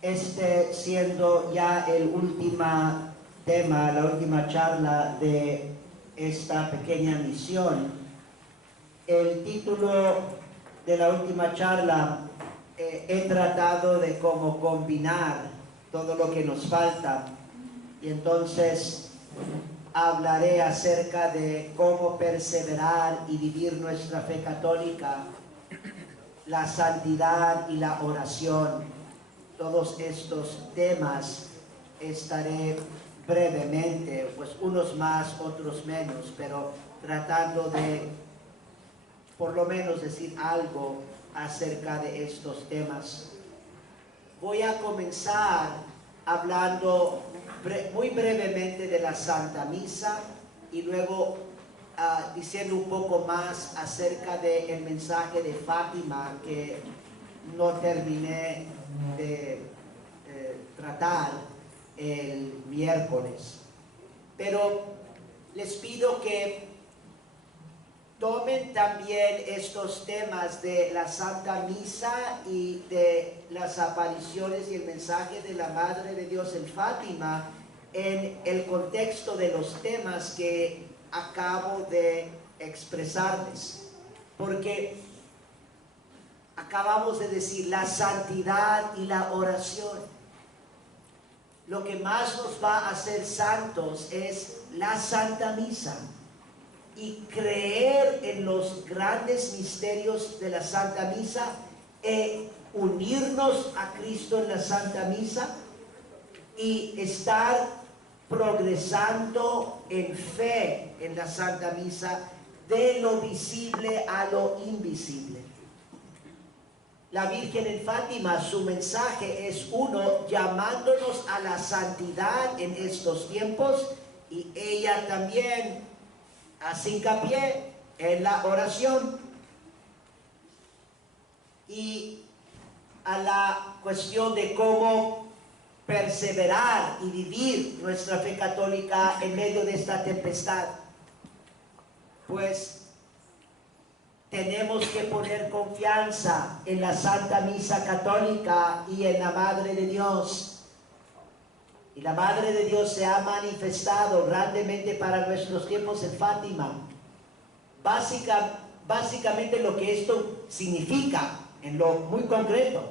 Este siendo ya el último tema, la última charla de esta pequeña misión, el título de la última charla he tratado de cómo combinar todo lo que nos falta, y entonces hablaré acerca de cómo perseverar y vivir nuestra fe católica, la santidad y la oración. Todos estos temas estaré brevemente, pues unos más, otros menos, pero tratando de por lo menos decir algo acerca de estos temas. Voy a comenzar hablando muy brevemente de la Santa Misa y luego diciendo un poco más acerca del mensaje de Fátima que no terminé de tratar el miércoles. Pero les pido que tomen también estos temas de la Santa Misa y de las apariciones y el mensaje de la Madre de Dios en Fátima en el contexto de los temas que acabo de expresarles. Porque acabamos de decir la santidad y la oración. Lo que más nos va a hacer santos es la Santa Misa y creer en los grandes misterios de la Santa Misa e unirnos a Cristo en la Santa Misa y estar progresando en fe en la Santa Misa de lo visible a lo invisible. La Virgen en Fátima, su mensaje es uno, llamándonos a la santidad en estos tiempos, y ella también hace hincapié en la oración y a la cuestión de cómo perseverar y vivir nuestra fe católica en medio de esta tempestad. Pues tenemos que poner confianza en la Santa Misa Católica y en la Madre de Dios. Y la Madre de Dios se ha manifestado grandemente para nuestros tiempos en Fátima. Básicamente lo que esto significa, en lo muy concreto,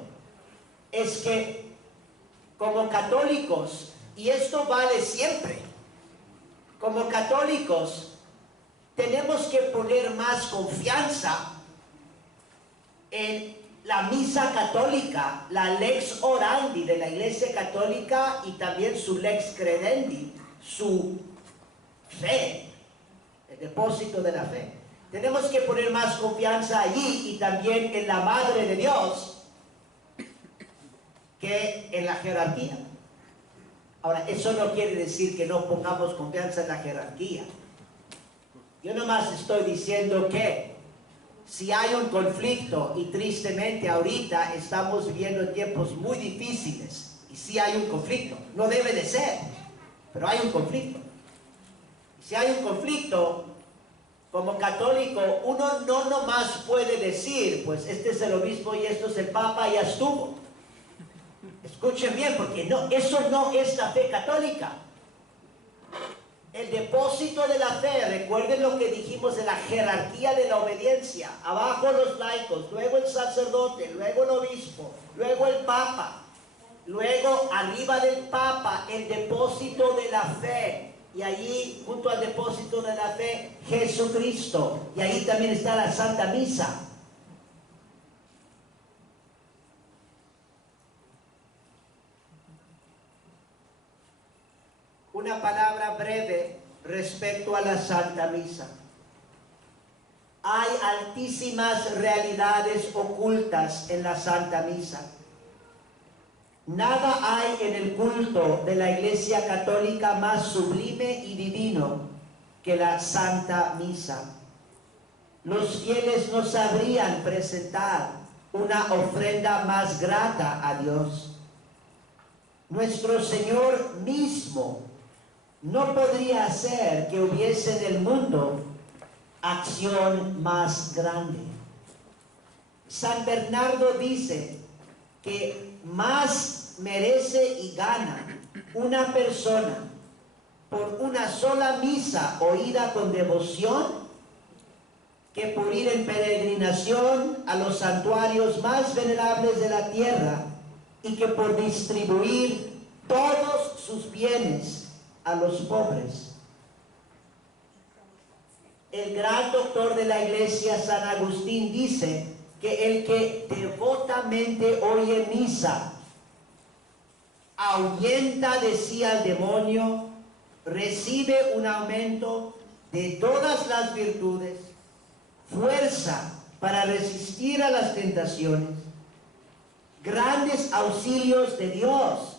es que como católicos, y esto vale siempre, como católicos, tenemos que poner más confianza en la misa católica, la lex orandi de la Iglesia Católica y también su lex credendi, su fe, el depósito de la fe. Tenemos que poner más confianza allí y también en la Madre de Dios que en la jerarquía. Ahora, eso no quiere decir que no pongamos confianza en la jerarquía. Yo nomás estoy diciendo que si hay un conflicto, y tristemente ahorita estamos viviendo en tiempos muy difíciles, y si hay un conflicto, no debe de ser, pero hay un conflicto. Y si hay un conflicto, como católico, uno no nomás puede decir, pues este es el obispo y esto es el papa, ya estuvo. Escuchen bien, porque no, eso no es la fe católica. El depósito de la fe, recuerden lo que dijimos de la jerarquía de la obediencia. Abajo los laicos, luego el sacerdote, luego el obispo, luego el papa, luego arriba del papa el depósito de la fe, y allí junto al depósito de la fe Jesucristo, y ahí también está la Santa Misa. Una palabra breve respecto a la Santa Misa. Hay altísimas realidades ocultas en la Santa Misa. Nada hay en el culto de la Iglesia Católica más sublime y divino que la Santa Misa. los fieles no sabrían presentar una ofrenda más grata a Dios. Nuestro Señor mismo no podría hacer que hubiese en el mundo acción más grande. San Bernardo dice que más merece y gana una persona por una sola misa oída con devoción que por ir en peregrinación a los santuarios más venerables de la tierra y que por distribuir todos sus bienes a los pobres. El gran doctor de la Iglesia, San Agustín, dice que el que devotamente oye misa ahuyenta de sí al demonio, recibe un aumento de todas las virtudes, fuerza para resistir a las tentaciones, grandes auxilios de Dios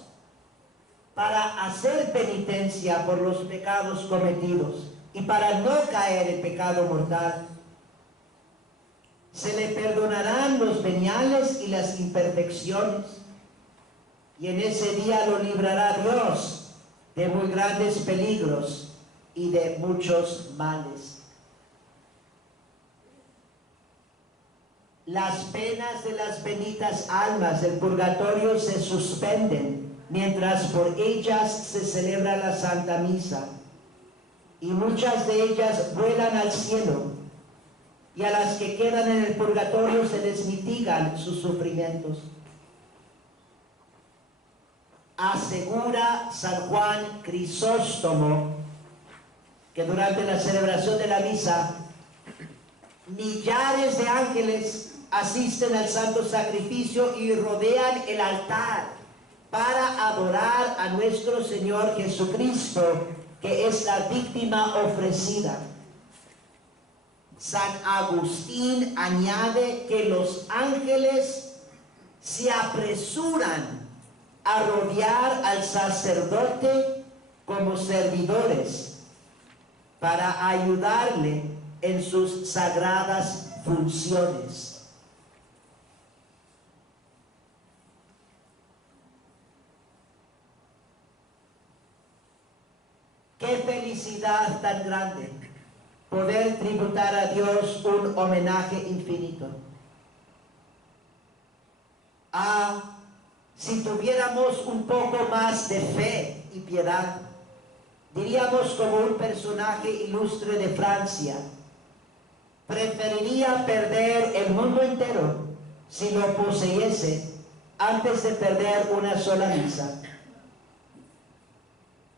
para hacer penitencia por los pecados cometidos y para no caer en pecado mortal. Se le perdonarán los veniales y las imperfecciones, y en ese día lo librará Dios de muy grandes peligros y de muchos males. Las penas de las benditas almas del purgatorio se suspenden mientras por ellas se celebra la Santa Misa, y muchas de ellas vuelan al cielo, y a las que quedan en el purgatorio se les mitigan sus sufrimientos. Asegura San Juan Crisóstomo que durante la celebración de la misa millares de ángeles asisten al santo sacrificio y rodean el altar para adorar a nuestro Señor Jesucristo, que es la víctima ofrecida. San Agustín añade que los ángeles se apresuran a rodear al sacerdote como servidores para ayudarle en sus sagradas funciones. ¡Qué felicidad tan grande poder tributar a Dios un homenaje infinito! Si tuviéramos un poco más de fe y piedad, diríamos como un personaje ilustre de Francia: preferiría perder el mundo entero si lo poseyese antes de perder una sola misa.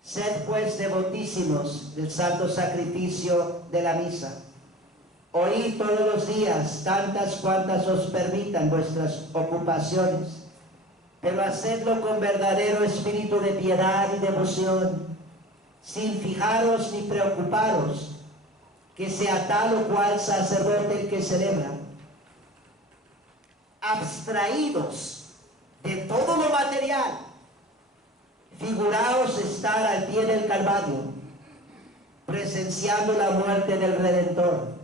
Sed pues devotísimos del santo sacrificio de la misa. Oíd todos los días tantas cuantas os permitan vuestras ocupaciones, pero hacedlo con verdadero espíritu de piedad y devoción, sin fijaros ni preocuparos que sea tal o cual sacerdote el que celebra. Abstraídos de todo lo material, figuraos estar al pie del Calvario, presenciando la muerte del Redentor,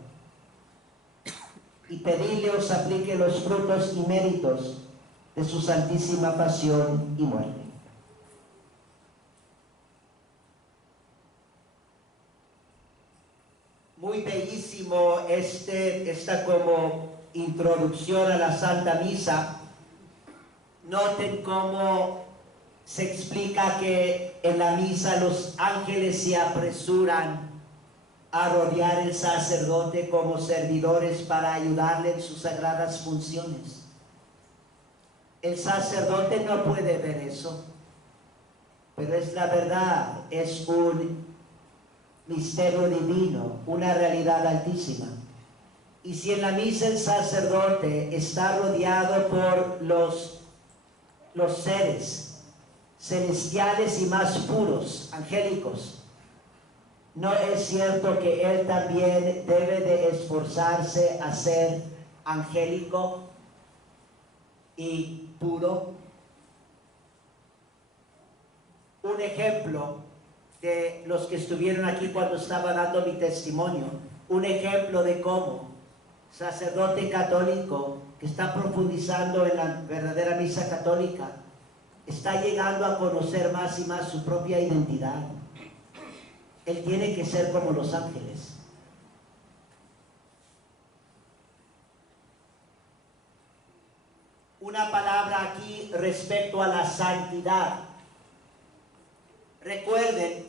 y pedidle os aplique los frutos y méritos de su santísima pasión y muerte. Muy bellísimo esta como introducción a la Santa Misa. Noten cómo se explica que en la misa los ángeles se apresuran a rodear el sacerdote como servidores para ayudarle en sus sagradas funciones. El sacerdote no puede ver eso, pero es la verdad, es un misterio divino, una realidad altísima. Y si en la misa el sacerdote está rodeado por los seres celestiales y más puros, angélicos, ¿no es cierto que él también debe de esforzarse a ser angélico y puro? Un ejemplo de los que estuvieron aquí cuando estaba dando mi testimonio, un ejemplo de cómo sacerdote católico que está profundizando en la verdadera misa católica, está llegando a conocer más y más su propia identidad. Él tiene que ser como los ángeles. Una palabra aquí respecto a la santidad. Recuerden,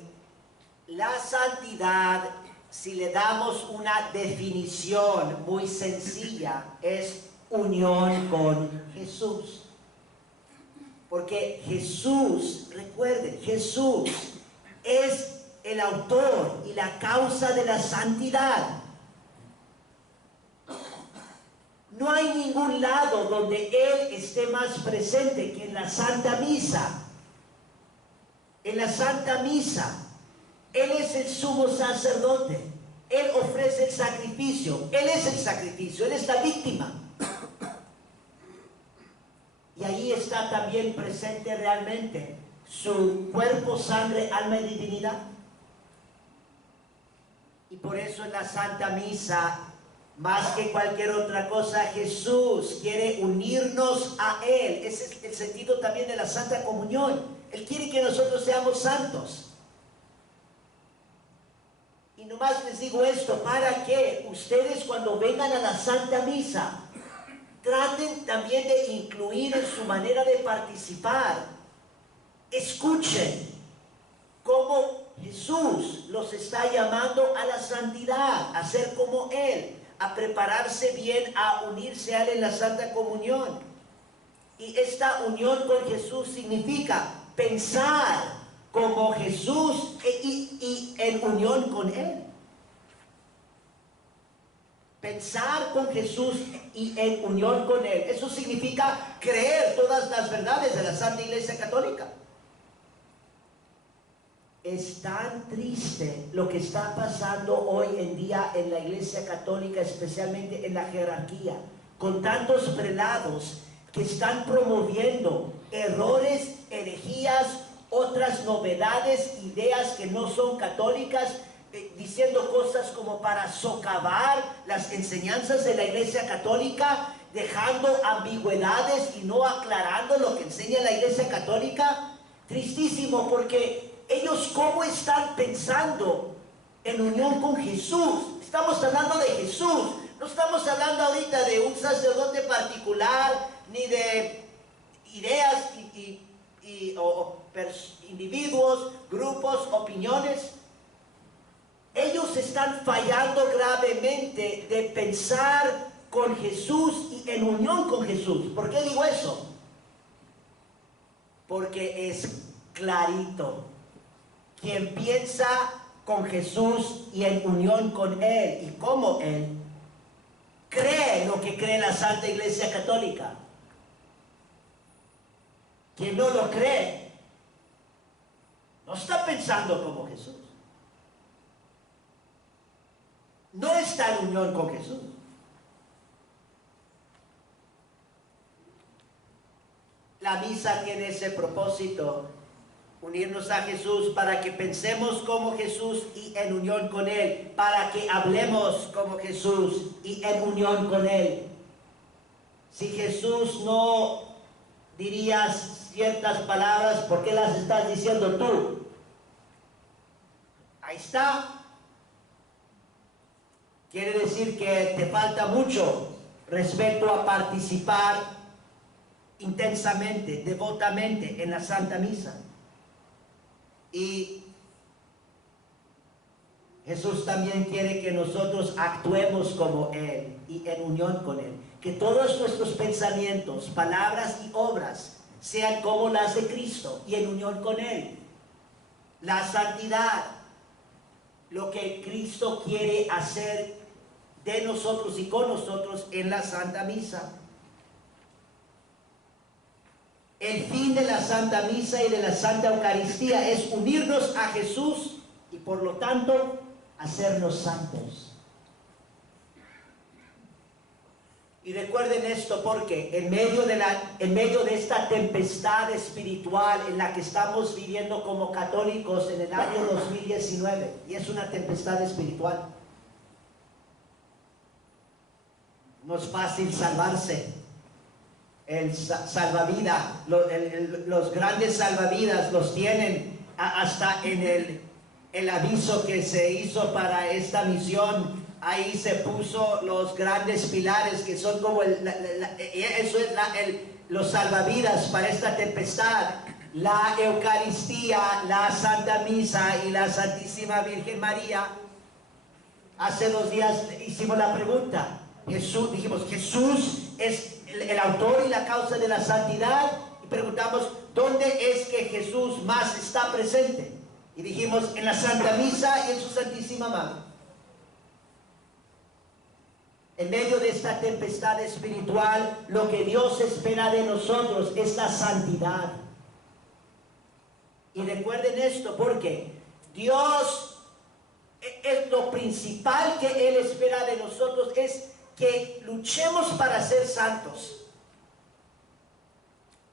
la santidad, si le damos una definición muy sencilla, es unión con Jesús. Porque Jesús, recuerden, Jesús es el autor y la causa de la santidad. No hay ningún lado donde Él esté más presente que en la Santa Misa. En la Santa Misa, Él es el sumo sacerdote. Él ofrece el sacrificio. Él es el sacrificio. Él es la víctima. Y ahí está también presente realmente su cuerpo, sangre, alma y divinidad. Y por eso en la Santa Misa, más que cualquier otra cosa, Jesús quiere unirnos a Él. Ese es el sentido también de la Santa Comunión. Él quiere que nosotros seamos santos. Y nomás les digo esto, para que ustedes cuando vengan a la Santa Misa, traten también de incluir en su manera de participar. Escuchen cómo Jesús los está llamando a la santidad, a ser como Él, a prepararse bien, a unirse a Él en la Santa Comunión. Y esta unión con Jesús significa pensar como Jesús y en unión con Él. Pensar con Jesús y en unión con Él. Eso significa creer todas las verdades de la Santa Iglesia Católica. Es tan triste lo que está pasando hoy en día en la Iglesia Católica, especialmente en la jerarquía, con tantos prelados que están promoviendo errores, herejías, otras novedades, ideas que no son católicas, diciendo cosas como para socavar las enseñanzas de la Iglesia Católica, dejando ambigüedades y no aclarando lo que enseña la Iglesia Católica. Tristísimo, porque ellos cómo están pensando en unión con Jesús. Estamos hablando de Jesús, no estamos hablando ahorita de un sacerdote particular, ni de ideas o individuos, grupos, opiniones. Ellos están fallando gravemente de pensar con Jesús y en unión con Jesús. ¿Por qué digo eso? Porque es clarito. Quien piensa con Jesús y en unión con Él y como Él, cree lo que cree la Santa Iglesia Católica. Quien no lo cree, no está pensando como Jesús. No está en unión con Jesús. La misa tiene ese propósito, unirnos a Jesús para que pensemos como Jesús y en unión con Él, para que hablemos como Jesús y en unión con Él. Si Jesús no diría ciertas palabras, ¿por qué las estás diciendo tú? Ahí está. Quiere decir que te falta mucho respecto a participar intensamente, devotamente en la Santa Misa. Y Jesús también quiere que nosotros actuemos como Él y en unión con Él. Que todos nuestros pensamientos, palabras y obras sean como las de Cristo y en unión con Él. La santidad, lo que Cristo quiere hacer de nosotros y con nosotros en la Santa Misa. El fin de la Santa Misa y de la Santa Eucaristía es unirnos a Jesús y por lo tanto hacernos santos. Y recuerden esto, porque en medio de esta tempestad espiritual en la que estamos viviendo como católicos en el año 2019, y es una tempestad espiritual, no es fácil salvarse. El salvavidas, los grandes salvavidas los tienen hasta en el aviso que se hizo para esta misión. Ahí se puso los grandes pilares que son como eso es los salvavidas para esta tempestad: la Eucaristía, la Santa Misa y la Santísima Virgen María. Hace 2 días hicimos la pregunta. Dijimos, Jesús es el autor y la causa de la santidad, y preguntamos, ¿dónde es que Jesús más está presente? Y dijimos, en la Santa Misa y en su Santísima Madre. En medio de esta tempestad espiritual, lo que Dios espera de nosotros es la santidad. Y recuerden esto, porque Dios es lo principal que Él espera de nosotros, es que luchemos para ser santos.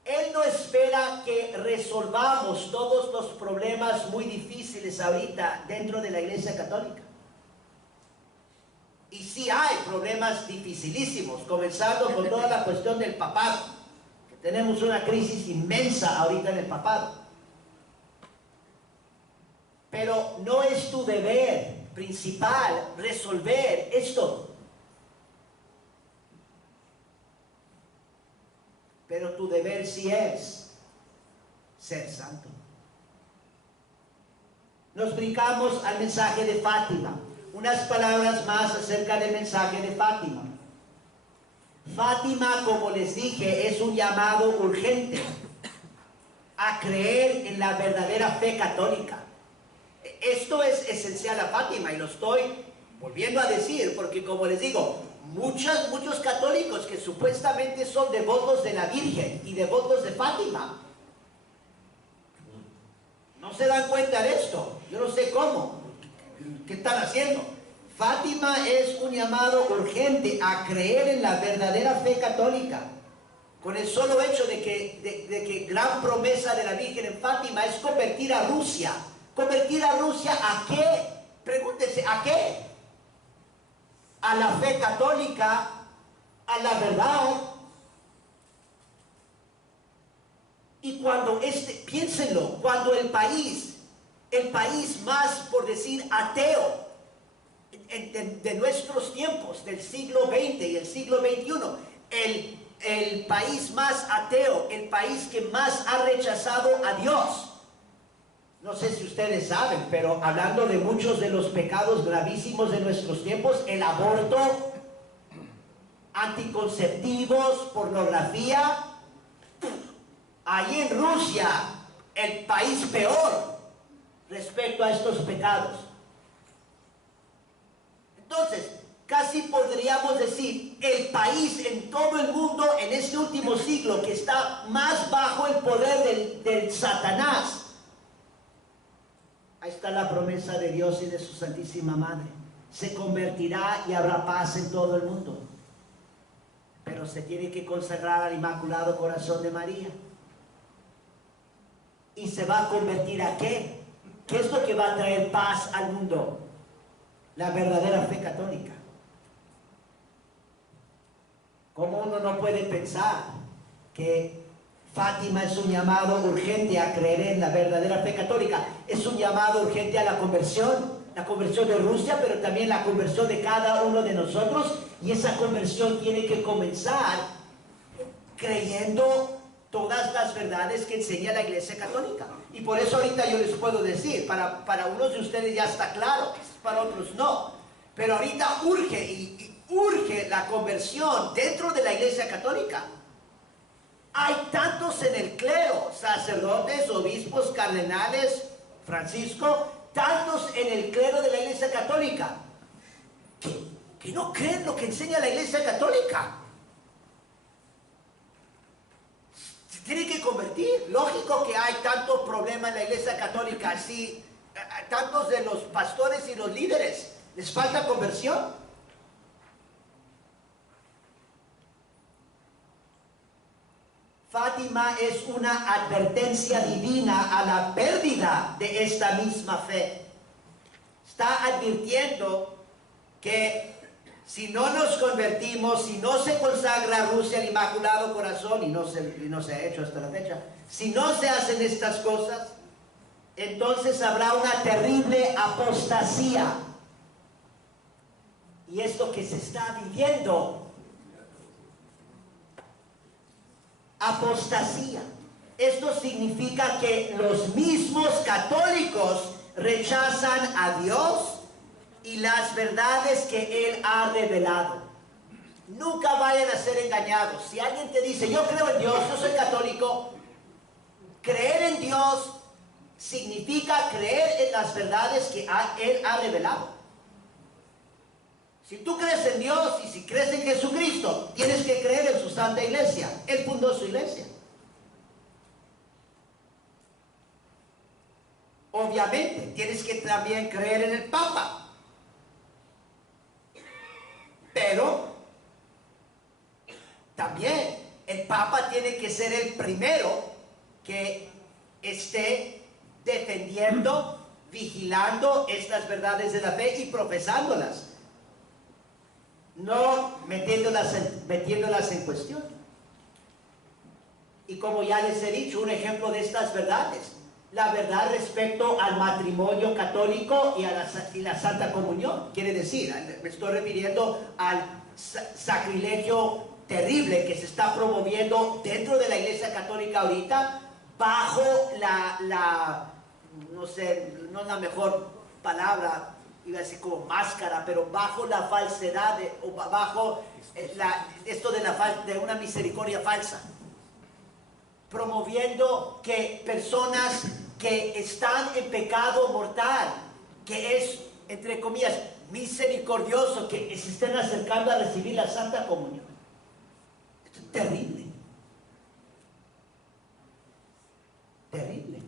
Él no espera que resolvamos todos los problemas muy difíciles ahorita dentro de la Iglesia Católica. Y sí hay problemas dificilísimos, comenzando con toda la cuestión del papado, que tenemos una crisis inmensa ahorita en el papado. Pero no es tu deber principal resolver esto. Pero tu deber sí es ser santo. Nos brincamos al mensaje de Fátima. Unas palabras más acerca del mensaje de Fátima. Fátima, como les dije, es un llamado urgente a creer en la verdadera fe católica. Esto es esencial a Fátima, y lo estoy volviendo a decir porque, como les digo, muchos católicos que supuestamente son devotos de la Virgen y devotos de Fátima no se dan cuenta de esto. Yo no sé cómo. ¿Qué están haciendo? Fátima es un llamado urgente a creer en la verdadera fe católica, con el solo hecho de que gran promesa de la Virgen en Fátima es convertir a Rusia. ¿Convertir a Rusia a qué? Pregúntense, ¿a qué? A la fe católica, a la verdad. Y cuando piénsenlo, cuando el país más, por decir, ateo de nuestros tiempos, del siglo XX y el siglo XXI, el país más ateo, el país que más ha rechazado a Dios. No sé si ustedes saben, pero hablando de muchos de los pecados gravísimos de nuestros tiempos, el aborto, anticonceptivos, pornografía, ahí en Rusia, el país peor respecto a estos pecados. Entonces, casi podríamos decir, el país en todo el mundo en este último siglo que está más bajo el poder del Satanás. Ahí está la promesa de Dios y de su Santísima Madre. Se convertirá y habrá paz en todo el mundo. Pero se tiene que consagrar al Inmaculado Corazón de María. ¿Y se va a convertir a qué? ¿Qué es lo que va a traer paz al mundo? La verdadera fe católica. ¿Cómo uno no puede pensar que Fátima es un llamado urgente a creer en la verdadera fe católica? Es un llamado urgente a la conversión de Rusia, pero también la conversión de cada uno de nosotros, y esa conversión tiene que comenzar creyendo todas las verdades que enseña la Iglesia Católica. Y por eso ahorita yo les puedo decir, para unos de ustedes ya está claro, para otros no, pero ahorita urge la conversión dentro de la Iglesia Católica. Hay tantos en el clero, sacerdotes, obispos, cardenales, Francisco, tantos en el clero de la Iglesia Católica que no creen lo que enseña la Iglesia Católica. Se tiene que convertir. Lógico que hay tantos problemas en la Iglesia Católica, así, tantos de los pastores y los líderes, les falta conversión. Fátima es una advertencia divina a la pérdida de esta misma fe. Está advirtiendo que si no nos convertimos, si no se consagra Rusia al Inmaculado Corazón, y no se ha hecho hasta la fecha, si no se hacen estas cosas, entonces habrá una terrible apostasía. Y esto que se está viviendo, apostasía. Esto significa que los mismos católicos rechazan a Dios y las verdades que Él ha revelado. Nunca vayan a ser engañados. Si alguien te dice, yo creo en Dios, yo soy católico, creer en Dios significa creer en las verdades que Él ha revelado. Si tú crees en Dios y si crees en Jesucristo, tienes que creer en su Santa Iglesia. Él fundó su iglesia. Obviamente, tienes que también creer en el Papa. Pero también el Papa tiene que ser el primero que esté defendiendo, vigilando estas verdades de la fe y profesándolas, no metiéndolas en cuestión. Y como ya les he dicho, un ejemplo de estas verdades, la verdad respecto al matrimonio católico y a la Santa Comunión. Quiere decir, me estoy refiriendo al sacrilegio terrible que se está promoviendo dentro de la Iglesia Católica ahorita, bajo no sé, no es la mejor palabra, iba a decir como máscara, pero bajo la falsedad, o bajo esto de una misericordia falsa, promoviendo que personas que están en pecado mortal, que es, entre comillas, misericordioso, que se estén acercando a recibir la Santa Comunión. Esto es terrible. Terrible.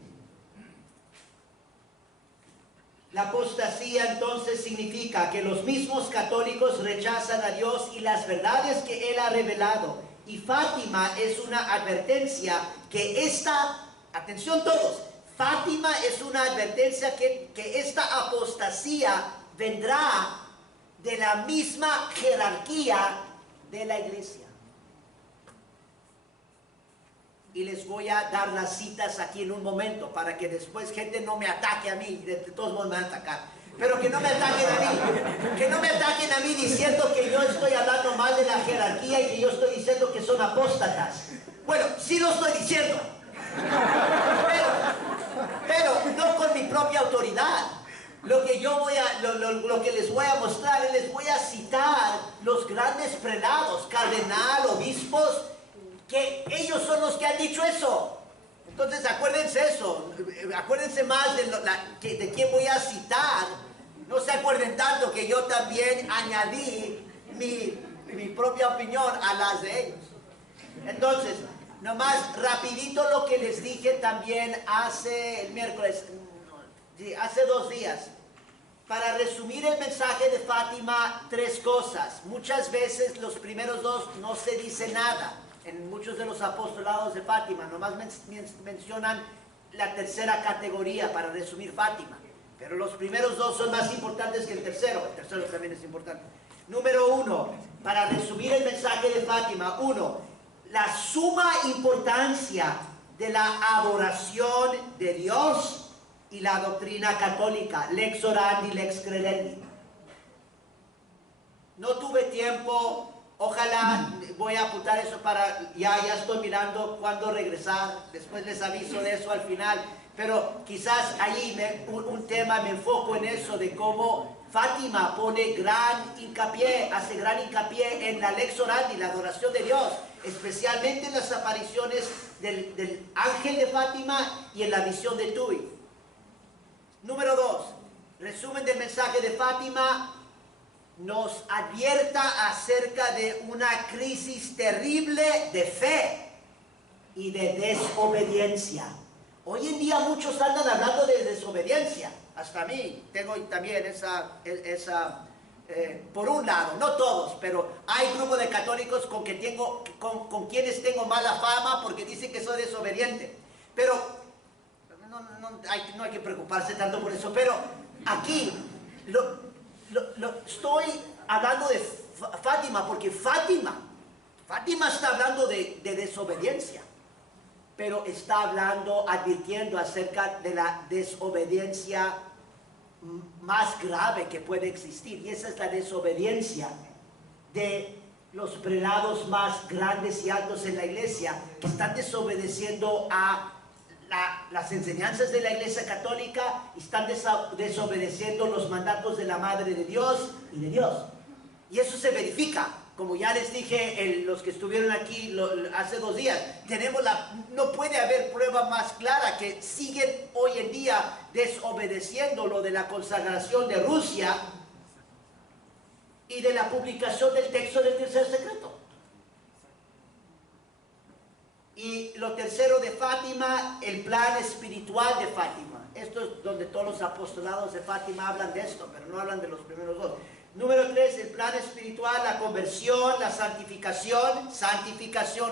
La apostasía entonces significa que los mismos católicos rechazan a Dios y las verdades que Él ha revelado. Y Fátima es una advertencia que atención todos, Fátima es una advertencia que esta apostasía vendrá de la misma jerarquía de la iglesia. Y les voy a dar las citas aquí en un momento para que después gente no me ataque a mí. De todos modos me van a atacar, pero que no me ataquen a mí, que no me ataquen a mí diciendo que yo estoy hablando mal de la jerarquía y que yo estoy diciendo que son apóstatas. Bueno, sí lo estoy diciendo, pero no con mi propia autoridad. Lo que les voy a mostrar, les voy a citar los grandes prelados, cardenal, obispos, que ellos son los que han dicho eso. Entonces acuérdense eso, acuérdense más de quién voy a citar. No se acuerden tanto que yo también añadí mi propia opinión a las de ellos. Entonces, nomás rapidito lo que les dije también el miércoles, hace 2 días. Para resumir el mensaje de Fátima, 3 cosas. Muchas veces los primeros 2 no se dice nada. En muchos de los apostolados de Fátima, nomás mencionan la tercera categoría para resumir Fátima. Pero los primeros 2 son más importantes que el tercero también es importante. Número 1, para resumir el mensaje de Fátima, 1, la suma importancia de la adoración de Dios y la doctrina católica, lex orandi, lex credendi. No tuve tiempo. Ojalá, voy a apuntar eso ya estoy mirando cuándo regresar, después les aviso de eso al final, pero quizás ahí un tema me enfoco en eso, de cómo Fátima hace gran hincapié en la lex orandi, la adoración de Dios, especialmente en las apariciones del ángel de Fátima y en la visión de Tui. Número 2, resumen del mensaje de Fátima. Nos advierta acerca de una crisis terrible de fe y de desobediencia. Hoy en día muchos andan hablando de desobediencia. Hasta a mí tengo también por un lado, no todos, pero hay grupos de católicos con quienes tengo mala fama porque dicen que soy desobediente. Pero no hay que preocuparse tanto por eso. Pero aquí estoy hablando de Fátima, porque Fátima está hablando de desobediencia, pero está hablando, advirtiendo acerca de la desobediencia más grave que puede existir, y esa es la desobediencia de los prelados más grandes y altos en la iglesia, que están desobedeciendo a las enseñanzas de la Iglesia Católica, y están desobedeciendo los mandatos de la Madre de Dios y de Dios. Y eso se verifica, como ya les dije, los que estuvieron aquí hace 2 días, no puede haber prueba más clara que siguen hoy en día desobedeciendo lo de la consagración de Rusia y de la publicación del texto del tercer secreto. Y lo tercero de Fátima, el plan espiritual de Fátima. Esto es donde todos los apostolados de Fátima hablan de esto, pero no hablan de los primeros 2. Número 3, el plan espiritual, la conversión, la santificación,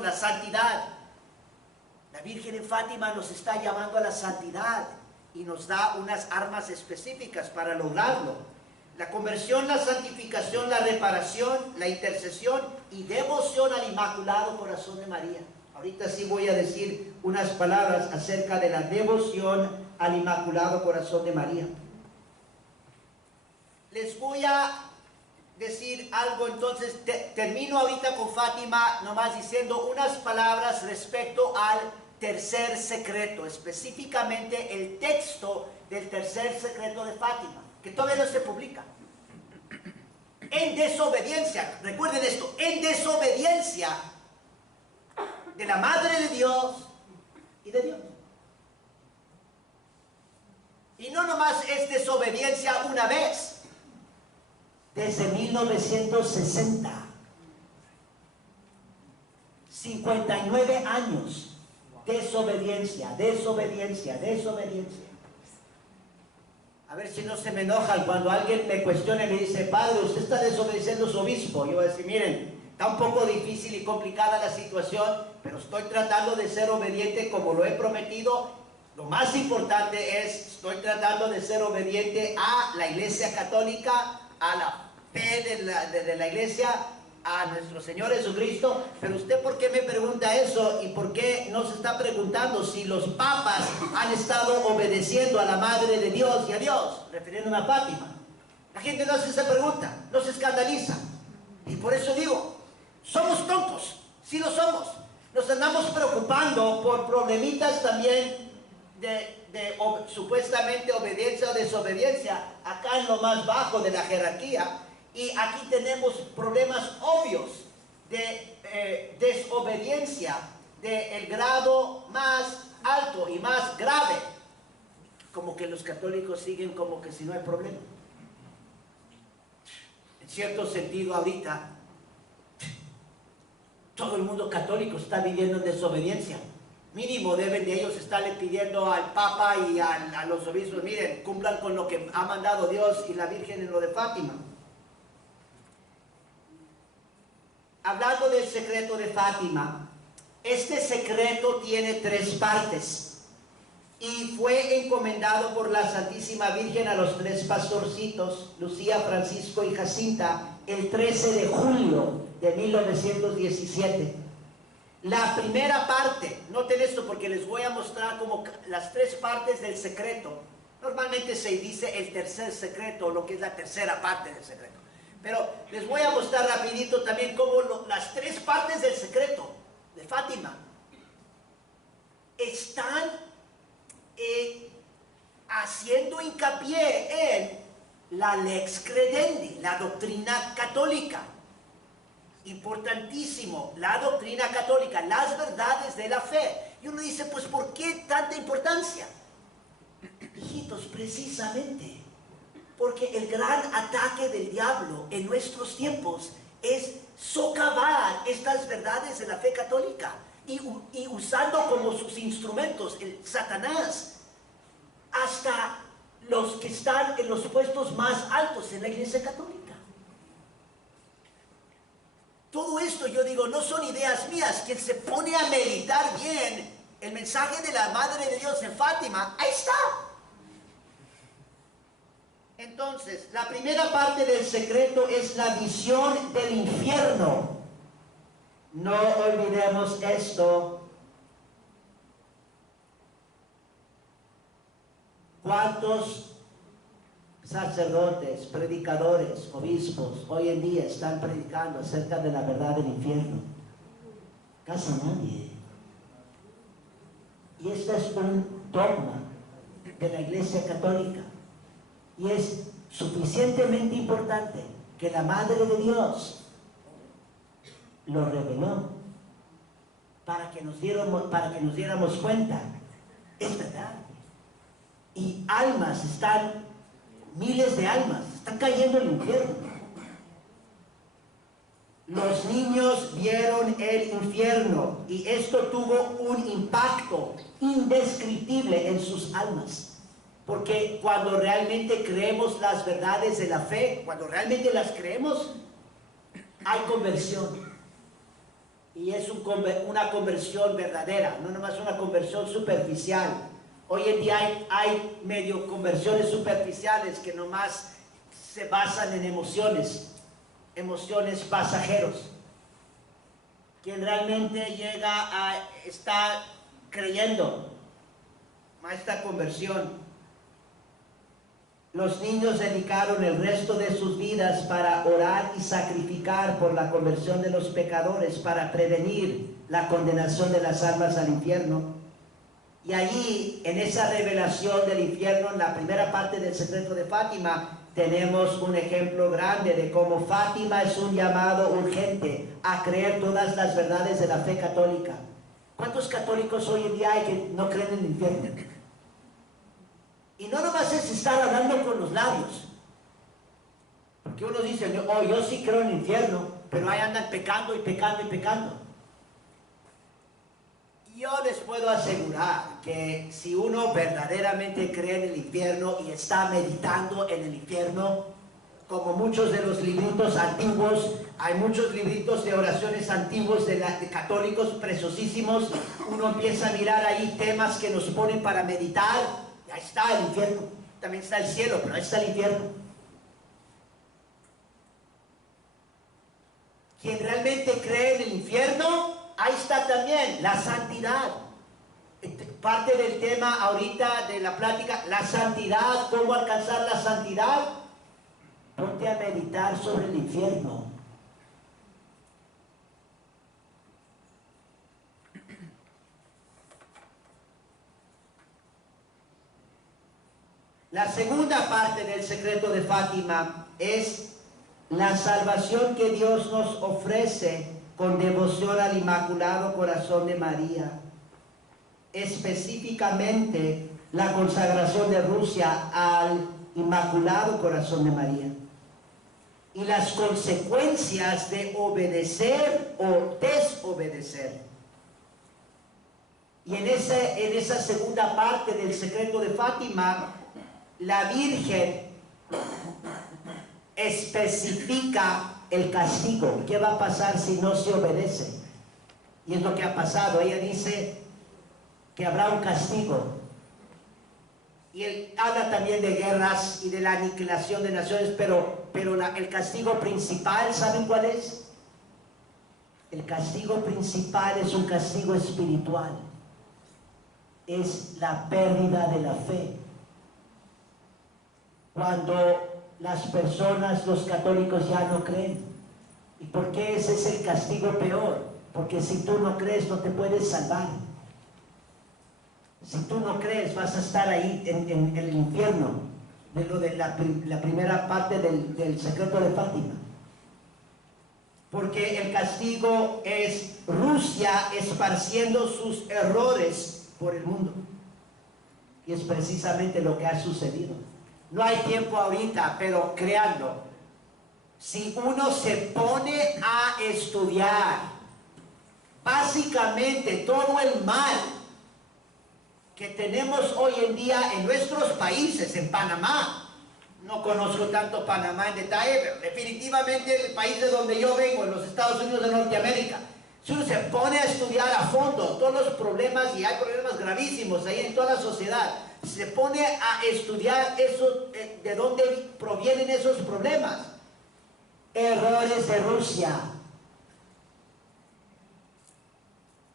la santidad. La Virgen en Fátima nos está llamando a la santidad y nos da unas armas específicas para lograrlo. La conversión, la santificación, la reparación, la intercesión y devoción al Inmaculado Corazón de María. Ahorita sí voy a decir unas palabras acerca de la devoción al Inmaculado Corazón de María. Les voy a decir algo, entonces termino ahorita con Fátima, nomás diciendo unas palabras respecto al tercer secreto, específicamente el texto del tercer secreto de Fátima, que todavía no se publica. En desobediencia, recuerden esto, en desobediencia de la Madre de Dios y de Dios. Y no nomás es desobediencia una vez. Desde 1960, 59 años, desobediencia. A ver si no se me enojan cuando alguien me cuestiona y me dice, padre, usted está desobedeciendo a su obispo. Yo voy a decir, miren, está un poco difícil y complicada la situación, pero estoy tratando de ser obediente como lo he prometido. Lo más importante es, estoy tratando de ser obediente a la Iglesia Católica, a la fe de la Iglesia, a nuestro Señor Jesucristo. Pero usted, ¿por qué me pregunta eso? ¿Y por qué no se está preguntando si los papas han estado obedeciendo a la Madre de Dios y a Dios? Refiriéndome a Fátima. La gente no hace esa pregunta, no se escandaliza. Y por eso digo, somos tontos, sí lo somos. Nos andamos preocupando por problemitas también de supuestamente obediencia o desobediencia, acá en lo más bajo de la jerarquía. Y aquí tenemos problemas obvios de desobediencia del grado más alto y más grave. Como que los católicos siguen como que si no hay problema. En cierto sentido, ahorita todo el mundo católico está viviendo en desobediencia. Mínimo deben de ellos estarle pidiendo al Papa y a los obispos, miren, cumplan con lo que ha mandado Dios y la Virgen en lo de Fátima. Hablando del secreto de Fátima, este secreto tiene 3 partes y fue encomendado por la Santísima Virgen a los 3 pastorcitos, Lucía, Francisco y Jacinta, el 13 de julio de 1917. La primera parte, noten esto porque les voy a mostrar como las 3 partes del secreto. Normalmente se dice el tercer secreto, lo que es la tercera parte del secreto. Pero les voy a mostrar rapidito también cómo las 3 partes del secreto de Fátima están haciendo hincapié en la lex credendi, la doctrina católica. Importantísimo, la doctrina católica, las verdades de la fe. Y uno dice, pues ¿por qué tanta importancia? Hijitos, precisamente porque el gran ataque del diablo en nuestros tiempos es socavar estas verdades de la fe católica y usando como sus instrumentos el Satanás hasta los que están en los puestos más altos en la Iglesia Católica. Todo esto, yo digo, no son ideas mías. Quien se pone a meditar bien el mensaje de la Madre de Dios en Fátima, ahí está. Entonces, la primera parte del secreto es la visión del infierno. No olvidemos esto. ¿Cuántos sacerdotes, predicadores, obispos hoy en día están predicando acerca de la verdad del infierno? Casi nadie. Y este es un dogma de la Iglesia Católica. Y es suficientemente importante que la Madre de Dios lo reveló para que nos diéramos cuenta. Es verdad. Y almas miles de almas están cayendo en el infierno. Los niños vieron el infierno y esto tuvo un impacto indescriptible en sus almas. Porque cuando realmente creemos las verdades de la fe, cuando realmente las creemos, hay conversión. Y es una conversión verdadera, no nomás una conversión superficial. Hoy en día hay medio conversiones superficiales que nomás se basan en emociones pasajeros. Quien realmente está creyendo a esta conversión. Los niños dedicaron el resto de sus vidas para orar y sacrificar por la conversión de los pecadores, para prevenir la condenación de las almas al infierno. Y allí, en esa revelación del infierno, en la primera parte del secreto de Fátima, tenemos un ejemplo grande de cómo Fátima es un llamado urgente a creer todas las verdades de la fe católica. ¿Cuántos católicos hoy en día hay que no creen en el infierno? Y no nomás es estar hablando con los labios. Porque uno dice, oh, yo sí creo en el infierno, pero ahí andan pecando y pecando y pecando. Yo les puedo asegurar que si uno verdaderamente cree en el infierno y está meditando en el infierno, como muchos de los libritos antiguos, hay muchos libritos de oraciones antiguos de católicos preciosísimos, uno empieza a mirar ahí temas que nos ponen para meditar, y ahí está el infierno, también está el cielo, pero ahí está el infierno. Quien realmente cree en el infierno, ahí está también la santidad. Parte del tema ahorita de la plática, la santidad, cómo alcanzar la santidad. Ponte a meditar sobre el infierno. La segunda parte del secreto de Fátima es la salvación que Dios nos ofrece con devoción al Inmaculado Corazón de María. Específicamente la consagración de Rusia al Inmaculado Corazón de María. Y las consecuencias de obedecer o desobedecer. Y en esa segunda parte del secreto de Fátima, la Virgen especifica el castigo. ¿Qué va a pasar si no se obedece? Y es lo que ha pasado. Ella dice que habrá un castigo. Y él habla también de guerras y de la aniquilación de naciones, pero el castigo principal, ¿saben cuál es? El castigo principal es un castigo espiritual. Es la pérdida de la fe. Cuando las personas, los católicos ya no creen. ¿Y por qué ese es el castigo peor? Porque si tú no crees no te puedes salvar. Si tú no crees vas a estar ahí en el infierno. De lo de la primera parte del secreto de Fátima. Porque el castigo es Rusia esparciendo sus errores por el mundo. Y es precisamente lo que ha sucedido. No hay tiempo ahorita, pero créanlo, si uno se pone a estudiar básicamente todo el mal que tenemos hoy en día en nuestros países, en Panamá, no conozco tanto Panamá en detalle, pero definitivamente el país de donde yo vengo, en los Estados Unidos de Norteamérica, si uno se pone a estudiar a fondo todos los problemas, y hay problemas gravísimos ahí en toda la sociedad, se pone a estudiar eso, de dónde provienen esos problemas. Errores de Rusia.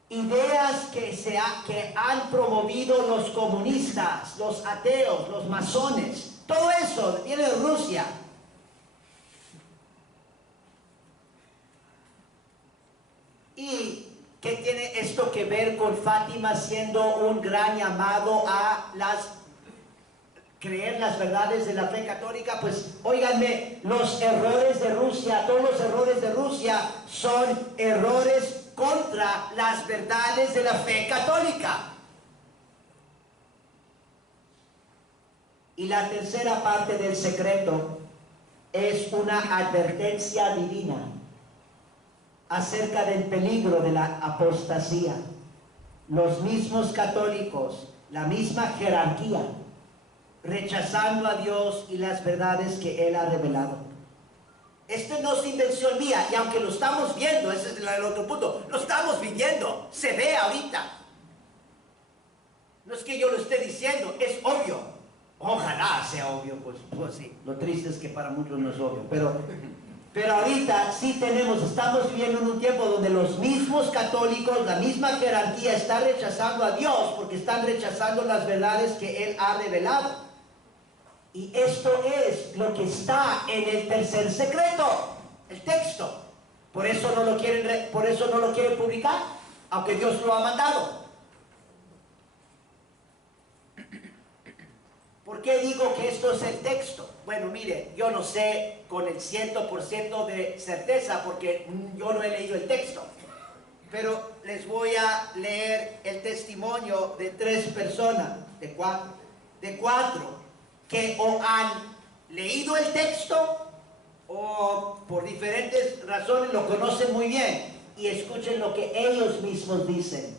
Ideas que han promovido los comunistas, los ateos, los masones. Todo eso viene de Rusia. ¿Y qué tiene esto que ver con Fátima siendo un gran llamado a creer las verdades de la fe católica? Pues óiganme, los errores de Rusia, todos los errores de Rusia son errores contra las verdades de la fe católica. Y la tercera parte del secreto es una advertencia divina acerca del peligro de la apostasía. Los mismos católicos, la misma jerarquía, rechazando a Dios y las verdades que Él ha revelado. Esto no es invención mía, y aunque lo estamos viendo, ese es el otro punto, lo estamos viviendo, se ve ahorita. No es que yo lo esté diciendo, es obvio. Ojalá sea obvio, pues sí. Lo triste es que para muchos no es obvio, pero ahorita sí estamos viviendo en un tiempo donde los mismos católicos, la misma jerarquía está rechazando a Dios porque están rechazando las verdades que Él ha revelado. Y esto es lo que está en el tercer secreto, el texto. Por eso no lo quieren publicar, aunque Dios lo ha mandado. ¿Por qué digo que esto es el texto? Bueno, mire, yo no sé con el 100% de certeza porque yo no he leído el texto. Pero les voy a leer el testimonio de 3 personas, de cuatro, que o han leído el texto o por diferentes razones lo conocen muy bien. Y escuchen lo que ellos mismos dicen.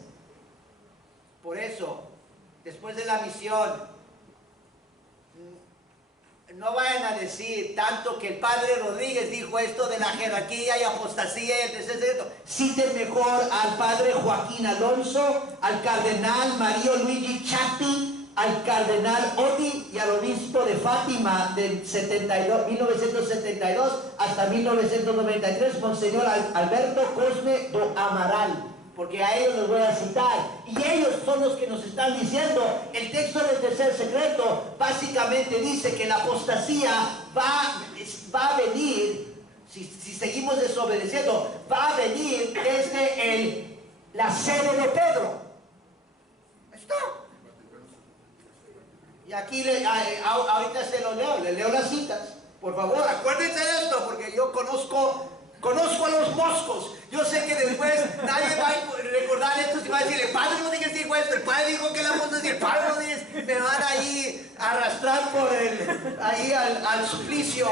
Por eso, después de la misión, no vayan a decir tanto que el padre Rodríguez dijo esto de la jerarquía y apostasía y el tercer secreto. Citen mejor al padre Joaquín Alonso, al cardenal Mario Luigi Chatti, al cardenal Odi y al obispo de Fátima del 1972 hasta 1993, Monseñor Alberto Cosme do Amaral. Porque a ellos les voy a citar, y ellos son los que nos están diciendo, el texto del tercer secreto básicamente dice que la apostasía va a venir, si seguimos desobedeciendo, va a venir desde la sede de Pedro. ¿Está? Y aquí ahorita se lo leo, le leo las citas. Por favor, acuérdense de esto, porque yo conozco a los moscos. Yo sé que después nadie va a recordar esto y va a decir, el padre Rodríguez dijo esto, el padre dijo que la apostasía, el padre Rodríguez, me van ahí a arrastrar al suplicio.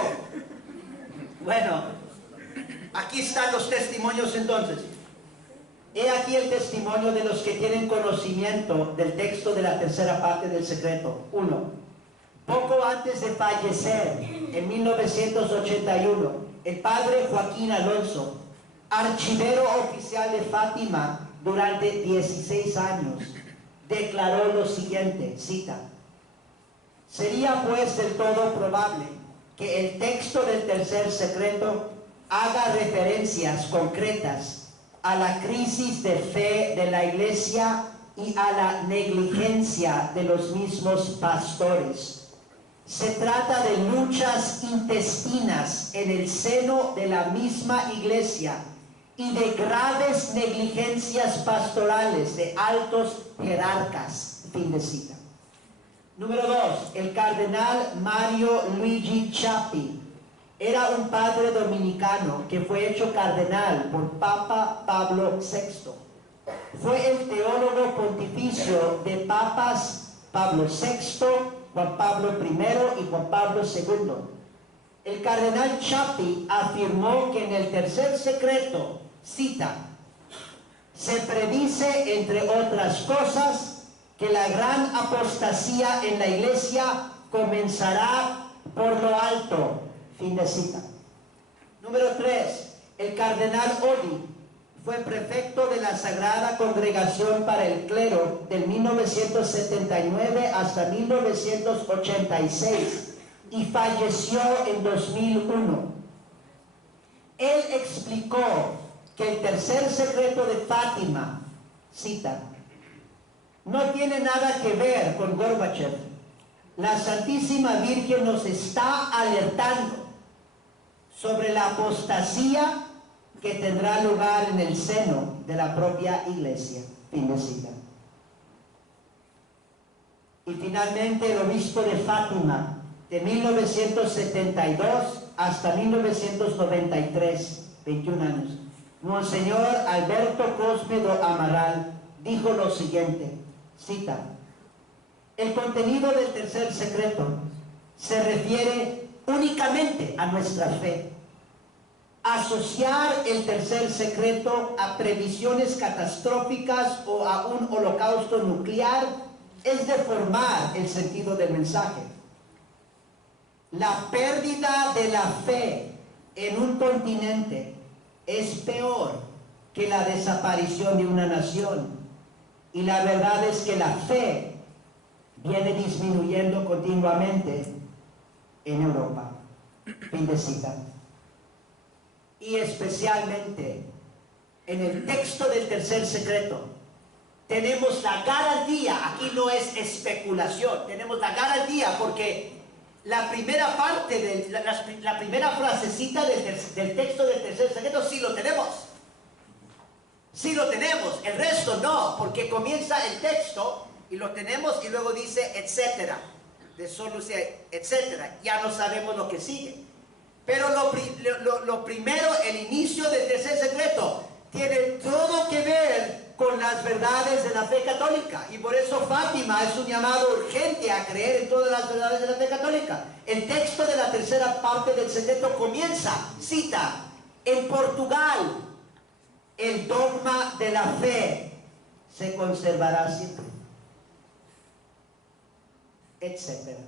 Bueno, aquí están los testimonios entonces. He aquí el testimonio de los que tienen conocimiento del texto de la tercera parte del secreto. 1. Poco antes de fallecer, en 1981, el padre Joaquín Alonso, archivero oficial de Fátima durante 16 años, declaró lo siguiente, cita: sería pues del todo probable que el texto del tercer secreto haga referencias concretas a la crisis de fe de la Iglesia y a la negligencia de los mismos pastores. Se trata de luchas intestinas en el seno de la misma Iglesia y de graves negligencias pastorales de altos jerarcas. Fin de cita. Número 2. El cardenal Mario Luigi Chatti era un padre dominicano que fue hecho cardenal por Papa Pablo VI. Fue el teólogo pontificio de papas Pablo VI, Juan Pablo I y Juan Pablo II. El cardenal Chatti afirmó que en el tercer secreto, cita, se predice, entre otras cosas, que la gran apostasía en la Iglesia comenzará por lo alto. Fin de cita. Número 3. El cardenal Odi fue prefecto de la Sagrada Congregación para el Clero del 1979 hasta 1986 y falleció en 2001. Él explicó que el tercer secreto de Fátima, cita, no tiene nada que ver con Gorbachev. La Santísima Virgen nos está alertando sobre la apostasía que tendrá lugar en el seno de la propia Iglesia. Fin de cita. Y finalmente el obispo de Fátima, de 1972 hasta 1993, 21 años, Monseñor Alberto Cosme Amaral, dijo lo siguiente, cita, el contenido del tercer secreto se refiere únicamente a nuestra fe. Asociar el tercer secreto a previsiones catastróficas o a un holocausto nuclear es deformar el sentido del mensaje. La pérdida de la fe en un continente es peor que la desaparición de una nación. Y la verdad es que la fe viene disminuyendo continuamente en Europa. Fin de cita. Y especialmente en el texto del tercer secreto tenemos la garantía, aquí no es especulación, tenemos la garantía porque la primera parte, la primera frasecita del texto del tercer secreto sí lo tenemos. Sí lo tenemos, el resto no, porque comienza el texto y lo tenemos y luego dice etcétera, de solo etcétera, ya no sabemos lo que sigue. Pero lo primero, el inicio del tercer secreto, tiene todo que ver con las verdades de la fe católica. Y por eso Fátima es un llamado urgente a creer en todas las verdades de la fe católica. El texto de la tercera parte del secreto comienza, cita, en Portugal, el dogma de la fe se conservará siempre, etcétera.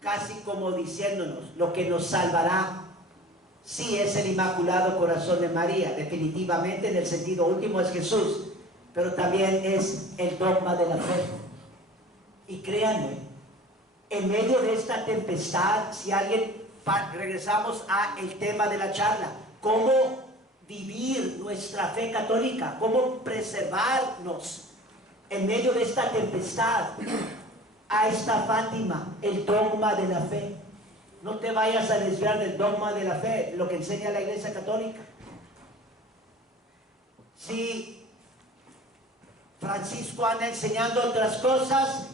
Casi como diciéndonos, lo que nos salvará sí es el Inmaculado Corazón de María, definitivamente en el sentido último es Jesús, pero también es el dogma de la fe. Y créanme, en medio de esta tempestad, si regresamos al tema de la charla, cómo vivir nuestra fe católica, cómo preservarnos en medio de esta tempestad. A esta Fátima, el dogma de la fe. No te vayas a desviar del dogma de la fe, lo que enseña la Iglesia Católica. Si Francisco anda enseñando otras cosas,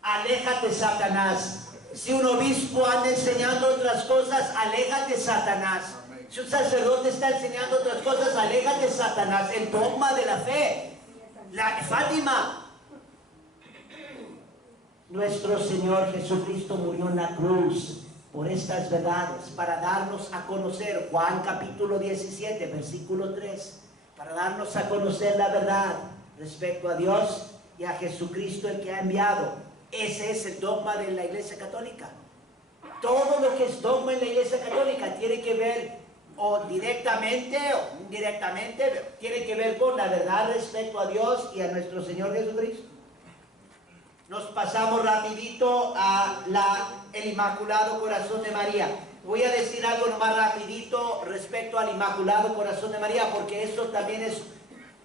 aléjate, Satanás. Si un obispo anda enseñando otras cosas, aléjate, Satanás. Si un sacerdote está enseñando otras cosas, aléjate, Satanás. El dogma de la fe. Fátima. Nuestro Señor Jesucristo murió en la cruz por estas verdades, para darnos a conocer, Juan capítulo 17, versículo 3, para darnos a conocer la verdad respecto a Dios y a Jesucristo el que ha enviado. Ese es el dogma de la Iglesia Católica. Todo lo que es dogma en la Iglesia Católica tiene que ver, o directamente o indirectamente, tiene que ver con la verdad respecto a Dios y a nuestro Señor Jesucristo. Nos pasamos rapidito a el Inmaculado Corazón de María. Voy a decir algo nomás rapidito respecto al Inmaculado Corazón de María, porque esto también es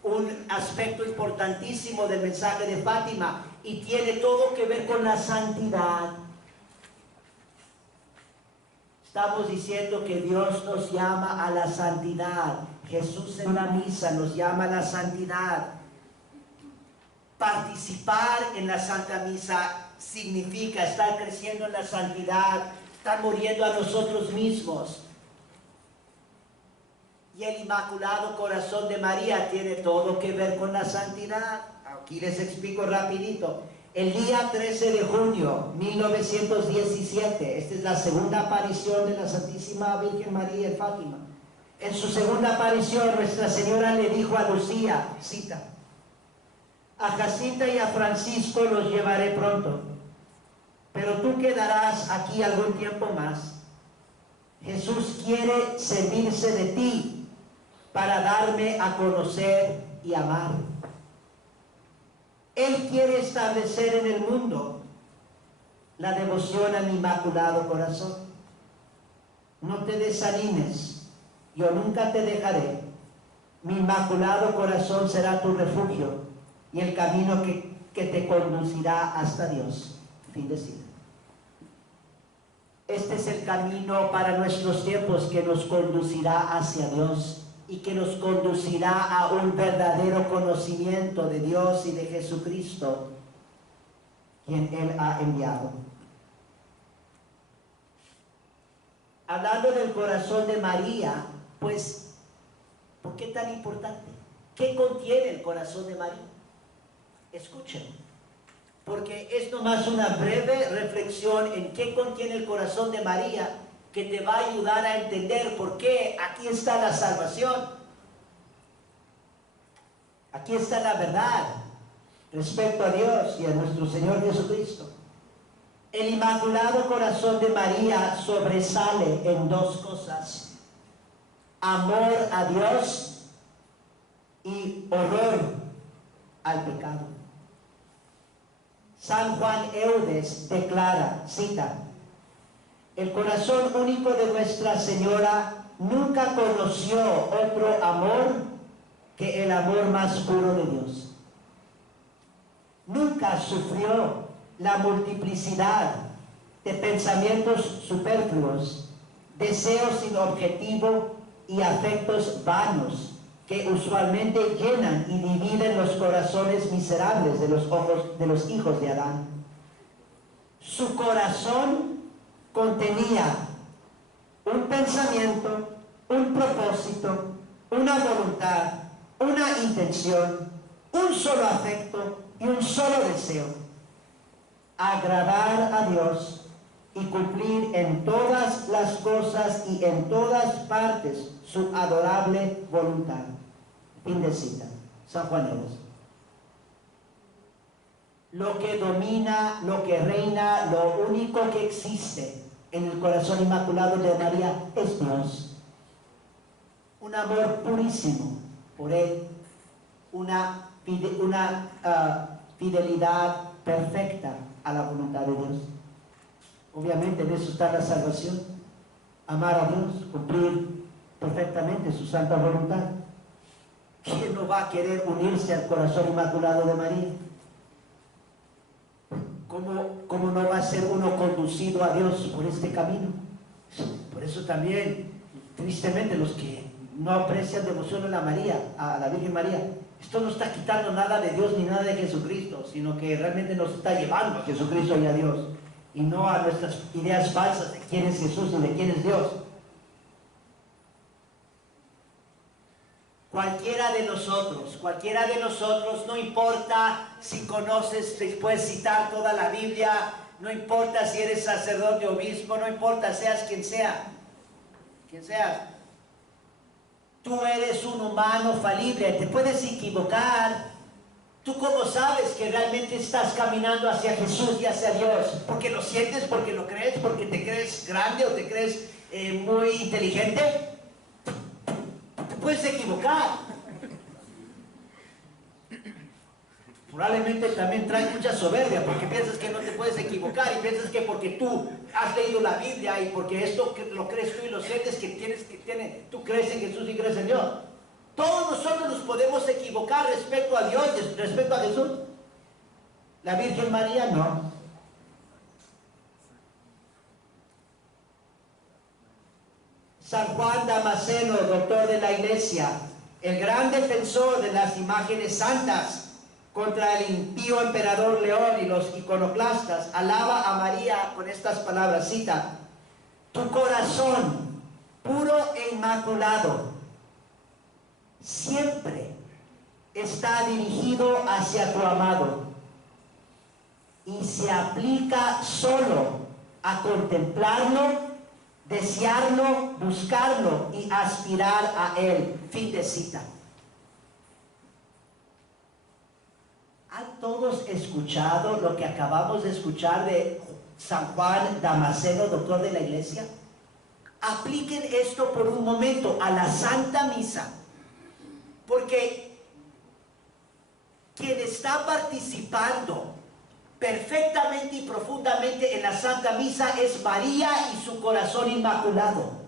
un aspecto importantísimo del mensaje de Fátima y tiene todo que ver con la santidad. Estamos diciendo que Dios nos llama a la santidad. Jesús en la misa nos llama a la santidad. Participar en la Santa Misa significa estar creciendo en la santidad, estar muriendo a nosotros mismos. Y el Inmaculado Corazón de María tiene todo que ver con la santidad. Aquí les explico rapidito. El día 13 de junio 1917, esta es la segunda aparición de la Santísima Virgen María en Fátima. En su segunda aparición, Nuestra Señora le dijo a Lucía, cita, a Jacinta y a Francisco los llevaré pronto, pero tú quedarás aquí algún tiempo más. Jesús quiere servirse de ti para darme a conocer y amar. Él quiere establecer en el mundo la devoción a mi inmaculado corazón. No te desanimes, yo nunca te dejaré. Mi inmaculado corazón será tu refugio y el camino que te conducirá hasta Dios. Fin de cita. Este es el camino para nuestros tiempos que nos conducirá hacia Dios y que nos conducirá a un verdadero conocimiento de Dios y de Jesucristo, quien Él ha enviado. Hablando del corazón de María, pues, ¿por qué tan importante? ¿Qué contiene el corazón de María? Escuchen, porque es nomás una breve reflexión en qué contiene el corazón de María que te va a ayudar a entender por qué aquí está la salvación. Aquí está la verdad respecto a Dios y a nuestro Señor Jesucristo. El Inmaculado Corazón de María sobresale en dos cosas: amor a Dios y horror al pecado. San Juan Eudes declara, cita: el corazón único de Nuestra Señora nunca conoció otro amor que el amor más puro de Dios. Nunca sufrió la multiplicidad de pensamientos superfluos, deseos sin objetivo y afectos vanos que usualmente llenan y dividen los corazones miserables de los hijos de Adán. Su corazón contenía un pensamiento, un propósito, una voluntad, una intención, un solo afecto y un solo deseo: agradar a Dios y cumplir en todas las cosas y en todas partes su adorable voluntad. Fin de cita. San Juan Eudes. Lo que domina, lo que reina, lo único que existe en el corazón inmaculado de María es Dios. Un amor purísimo por Él, una fidelidad perfecta a la voluntad de Dios. Obviamente en eso está la salvación: amar a Dios, cumplir perfectamente su santa voluntad. ¿Quién no va a querer unirse al corazón inmaculado de María? ¿Cómo no va a ser uno conducido a Dios por este camino? Por eso también, tristemente, los que no aprecian devoción a la Virgen María, esto no está quitando nada de Dios ni nada de Jesucristo, sino que realmente nos está llevando a Jesucristo y a Dios, y no a nuestras ideas falsas de quién es Jesús y de quién es Dios. Cualquiera de nosotros, no importa si conoces, si puedes citar toda la Biblia, no importa si eres sacerdote o obispo, no importa, seas quien seas. Tú eres un humano falible, te puedes equivocar. ¿Tú cómo sabes que realmente estás caminando hacia Jesús y hacia Dios? ¿Porque lo sientes, porque lo crees, porque te crees grande o te crees muy inteligente? Te puedes equivocar. Probablemente también trae mucha soberbia, porque piensas que no te puedes equivocar y piensas que porque tú has leído la Biblia y porque esto lo crees tú y lo sientes tú crees en Jesús y crees en Dios. Todos nosotros nos podemos equivocar respecto a Dios, respecto a Jesús. La Virgen María no. San Juan Damasceno, doctor de la Iglesia, el gran defensor de las imágenes santas contra el impío emperador León y los iconoclastas, alaba a María con estas palabras, cita: tu corazón puro e inmaculado siempre está dirigido hacia tu amado y se aplica solo a contemplarlo, desearlo, buscarlo y aspirar a él. Fin de cita. ¿Han todos escuchado lo que acabamos de escuchar de San Juan Damasceno, doctor de la Iglesia? apliquen esto por un momento a la Santa Misa, porque quien está participando perfectamente y profundamente en la Santa Misa es María y su corazón inmaculado.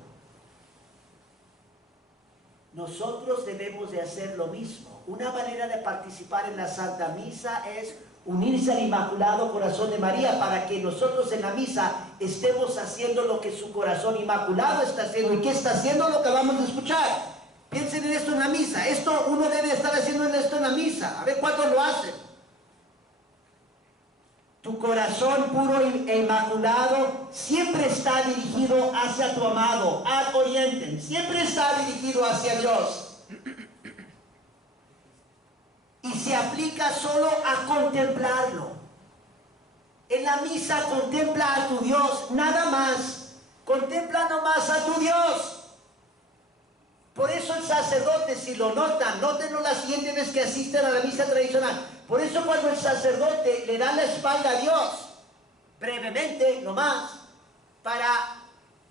Nosotros debemos de hacer lo mismo. Una manera de participar en la Santa Misa es unirse al Inmaculado Corazón de María, para que nosotros en la misa estemos haciendo lo que su corazón inmaculado está haciendo. ¿Y qué está haciendo? Lo que vamos a escuchar. Piensen en esto en la misa. Esto uno debe estar haciendo esto en la misa. A ver cuántos lo hacen. Tu corazón puro e inmaculado siempre está dirigido hacia tu amado, ad orientem. Siempre está dirigido hacia Dios. Y se aplica solo a contemplarlo. En la misa contempla a tu Dios, nada más. Contempla nomás a tu Dios. Por eso el sacerdote, si lo notan, nótenlo la siguiente vez que asisten a la misa tradicional. Por eso cuando el sacerdote le da la espalda a Dios, brevemente nomás, para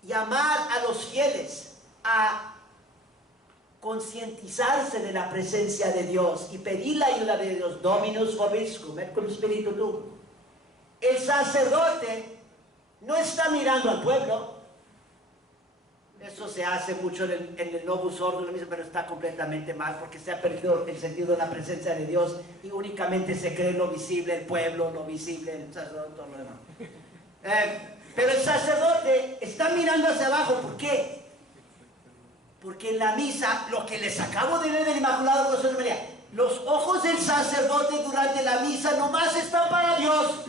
llamar a los fieles a concientizarse de la presencia de Dios y pedir la ayuda de Dios. Dominus vobiscum et cum spiritu tuum. El sacerdote no está mirando al pueblo. Eso se hace mucho en el Novus Ordo, pero está completamente mal, porque se ha perdido el sentido de la presencia de Dios y únicamente se cree lo visible, el pueblo, lo visible, el sacerdote, todo lo demás. Pero el sacerdote está mirando hacia abajo. ¿Por qué? Porque en la misa, lo que les acabo de leer del Inmaculado Corazón de María, los ojos del sacerdote durante la misa nomás están para Dios.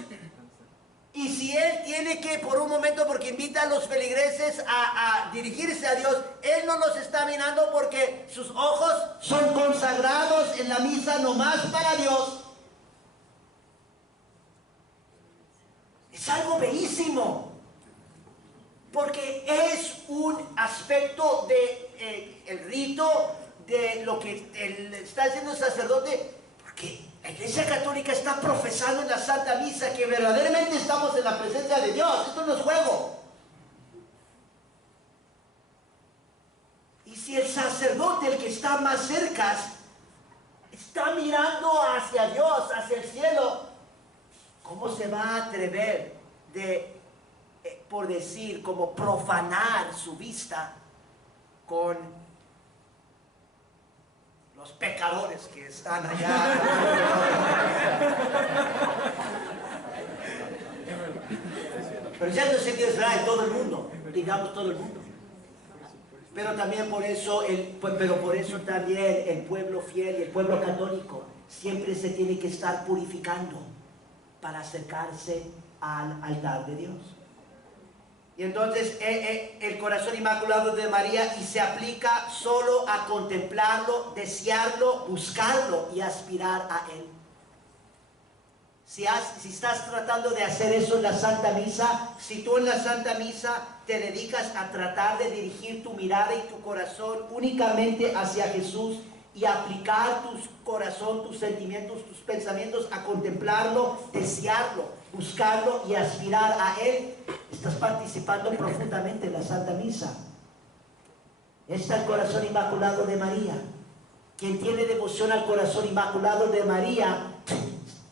Y si él tiene que, por un momento, porque invita a los feligreses a dirigirse a Dios, él no los está mirando porque sus ojos son consagrados en la misa nomás para Dios. Es algo bellísimo, porque es un aspecto de el rito, de lo que está haciendo el sacerdote, porque la Iglesia Católica está profesando en la Santa Misa que verdaderamente estamos en la presencia de Dios. Esto no es juego. Y si el sacerdote, el que está más cerca, está mirando hacia Dios, hacia el cielo, ¿cómo se va a atrever de, por decir, como profanar su vista con los pecadores que están allá? Pero ya no es en Israel, todo el mundo, digamos todo el mundo. Pero también por eso, también el pueblo fiel y el pueblo católico siempre se tiene que estar purificando para acercarse al altar de Dios. Y entonces el corazón inmaculado de María, y se aplica solo a contemplarlo, desearlo, buscarlo y aspirar a él. Si estás tratando de hacer eso en la Santa Misa, si tú en la Santa Misa te dedicas a tratar de dirigir tu mirada y tu corazón únicamente hacia Jesús y aplicar tu corazón, tus sentimientos, tus pensamientos a contemplarlo, desearlo, buscarlo y aspirar a él, estás participando profundamente en la Santa Misa. Está el corazón inmaculado de María. Quien tiene devoción al corazón inmaculado de María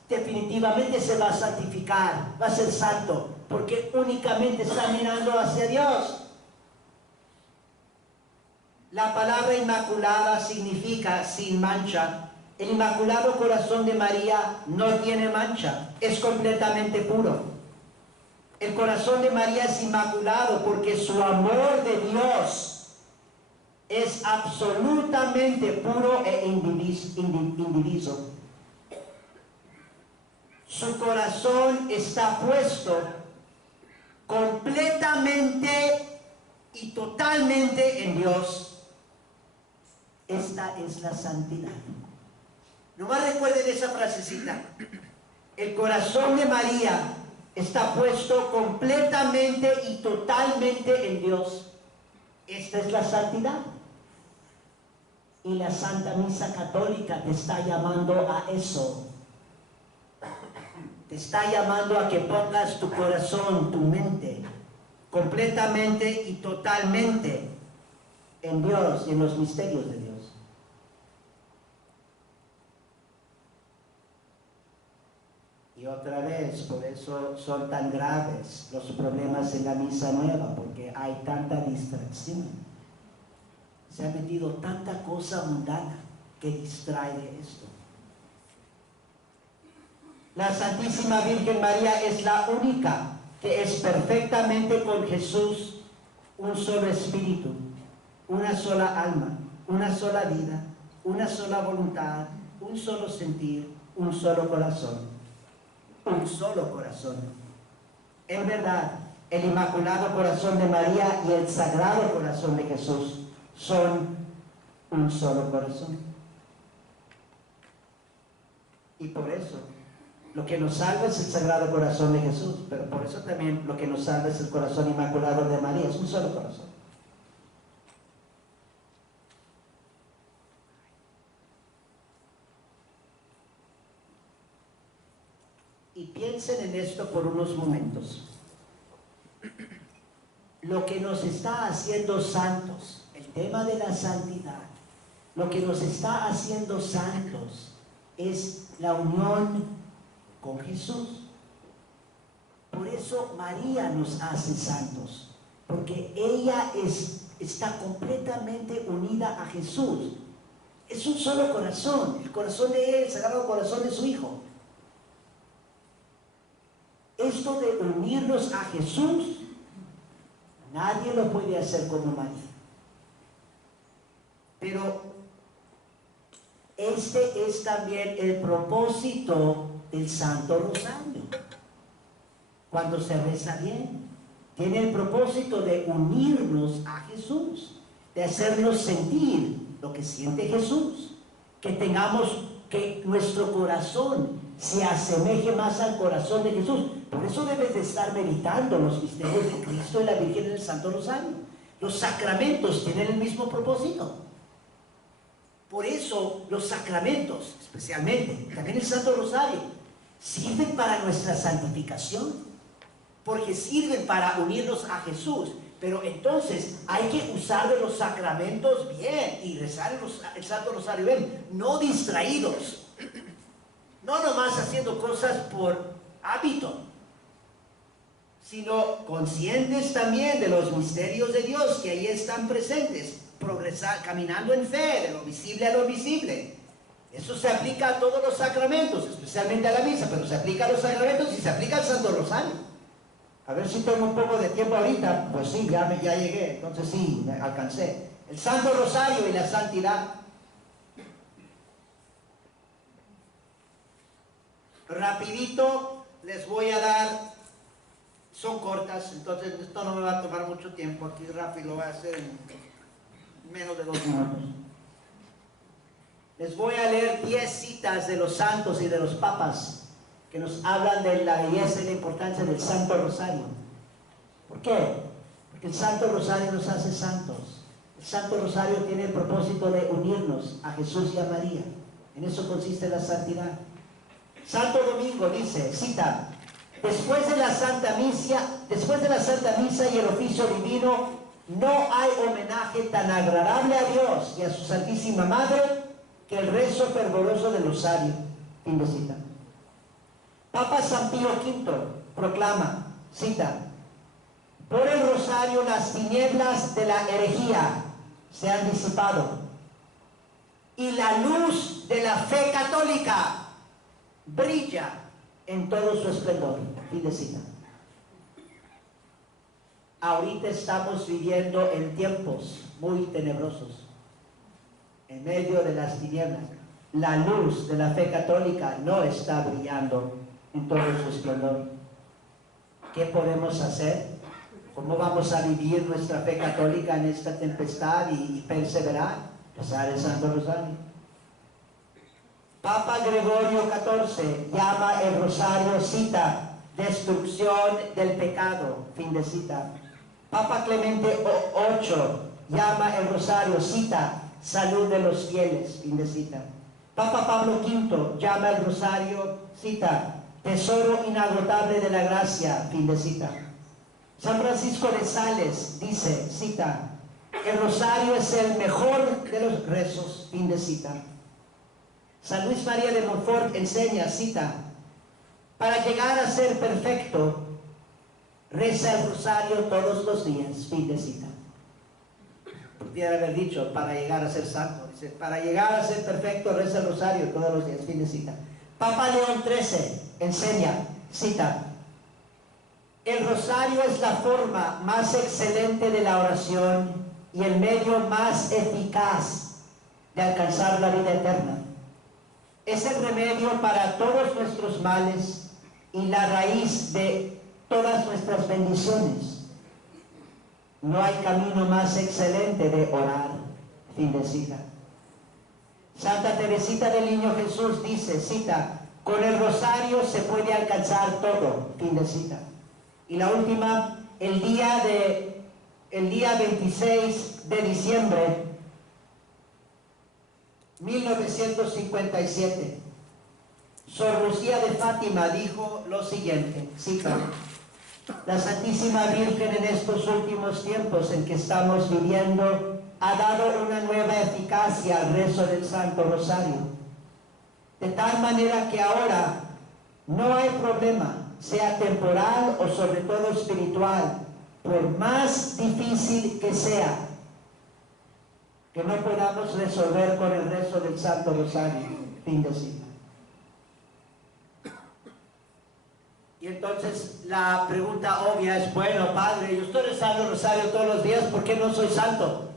definitivamente se va a santificar, va a ser santo, porque únicamente está mirando hacia Dios. La palabra inmaculada significa sin mancha. El Inmaculado Corazón de María no tiene mancha, es completamente puro. El corazón de María es inmaculado porque su amor de Dios es absolutamente puro e indiviso. Su corazón está puesto completamente y totalmente en Dios. Esta es la santidad. Nomás recuerden esa frasecita. El corazón de María está puesto completamente y totalmente en Dios. Esta es la santidad. Y la Santa Misa Católica te está llamando a eso. Te está llamando a que pongas tu corazón, tu mente completamente y totalmente en Dios y en los misterios de Dios. Y otra vez, por eso son tan graves los problemas en la misa nueva, porque hay tanta distracción. Se ha metido tanta cosa mundana que distrae de esto. La Santísima Virgen María es la única que es perfectamente con Jesús un solo espíritu, una sola alma, una sola vida, una sola voluntad, un solo sentir, un solo corazón. Un solo corazón. En verdad, el Inmaculado Corazón de María y el Sagrado Corazón de Jesús son un solo corazón. Y por eso, lo que nos salva es el Sagrado Corazón de Jesús, pero por eso también lo que nos salva es el Corazón Inmaculado de María, es un solo corazón. Y piensen en esto por unos momentos. Lo que nos está haciendo santos, el tema de la santidad, lo que nos está haciendo santos es la unión con Jesús. Por eso María nos hace santos, porque ella está completamente unida a Jesús. Es un solo corazón, el corazón de Él, el Sagrado Corazón de su Hijo. Esto de unirnos a Jesús, nadie lo puede hacer como María. Pero este es también el propósito del Santo Rosario. Cuando se reza bien, tiene el propósito de unirnos a Jesús, de hacernos sentir lo que siente Jesús, que nuestro corazón se asemeje más al corazón de Jesús. Por eso debes de estar meditando los misterios de Cristo y la Virgen en el Santo Rosario. Los sacramentos tienen el mismo propósito. Por eso los sacramentos, especialmente, también el Santo Rosario, sirven para nuestra santificación, porque sirven para unirnos a Jesús. Pero entonces hay que usar de los sacramentos bien y rezar el Santo Rosario bien, no distraídos. No nomás haciendo cosas por hábito, sino conscientes también de los misterios de Dios que ahí están presentes, progresar, caminando en fe, de lo visible a lo invisible. Eso se aplica a todos los sacramentos, especialmente a la misa, pero se aplica a los sacramentos y se aplica al Santo Rosario. A ver si tengo un poco de tiempo ahorita. Pues sí, ya llegué, entonces sí, me alcancé. El Santo Rosario y la santidad. Rapidito les voy a dar, son cortas, entonces esto no me va a tomar mucho tiempo, aquí rápido lo voy a hacer en menos de 2 minutos. Les voy a leer 10 citas de los santos y de los papas que nos hablan de la belleza y la importancia del Santo Rosario. ¿Por qué? Porque el Santo Rosario nos hace santos. El Santo Rosario tiene el propósito de unirnos a Jesús y a María. En eso consiste la santidad. Santo Domingo dice, cita, después de la Santa Misa y el oficio divino, no hay homenaje tan agradable a Dios y a su Santísima Madre que el rezo fervoroso del rosario. Fin de cita. Papa San Pío V proclama, cita, por el rosario las tinieblas de la herejía se han disipado y la luz de la fe católica brilla en todo su esplendor. Fin de cita. Ahorita estamos viviendo en tiempos muy tenebrosos. En medio de las tinieblas, la luz de la fe católica no está brillando en todo su esplendor. ¿Qué podemos hacer? ¿Cómo vamos a vivir nuestra fe católica en esta tempestad y perseverar? Rezar el Santo Rosario. Papa Gregorio XIV llama el rosario, cita, destrucción del pecado, fin de cita. Papa Clemente VIII llama el rosario, cita, salud de los fieles, fin de cita. Papa Pablo V llama el rosario, cita, tesoro inagotable de la gracia, fin de cita. San Francisco de Sales dice, cita, el rosario es el mejor de los rezos, fin de cita. San Luis María de Montfort enseña, cita, para llegar a ser perfecto, reza el rosario todos los días, fin de cita. Podría haber dicho, para llegar a ser santo. Dice, para llegar a ser perfecto, reza el rosario todos los días, fin de cita. Papa León XIII enseña, cita, el rosario es la forma más excelente de la oración y el medio más eficaz de alcanzar la vida eterna. Es el remedio para todos nuestros males y la raíz de todas nuestras bendiciones. No hay camino más excelente de orar, fin de cita. Santa Teresita del Niño Jesús dice, cita, con el rosario se puede alcanzar todo, fin de cita. Y la última, el día 26 de diciembre 1957, Sor Lucía de Fátima dijo lo siguiente, cita, la Santísima Virgen en estos últimos tiempos en que estamos viviendo ha dado una nueva eficacia al rezo del Santo Rosario, de tal manera que ahora no hay problema, sea temporal o sobre todo espiritual, por más difícil que sea, que no podamos resolver con el rezo del Santo Rosario, fin de cita. Y entonces la pregunta obvia es, bueno, Padre, yo estoy rezando el rosario todos los días, ¿por qué no soy santo?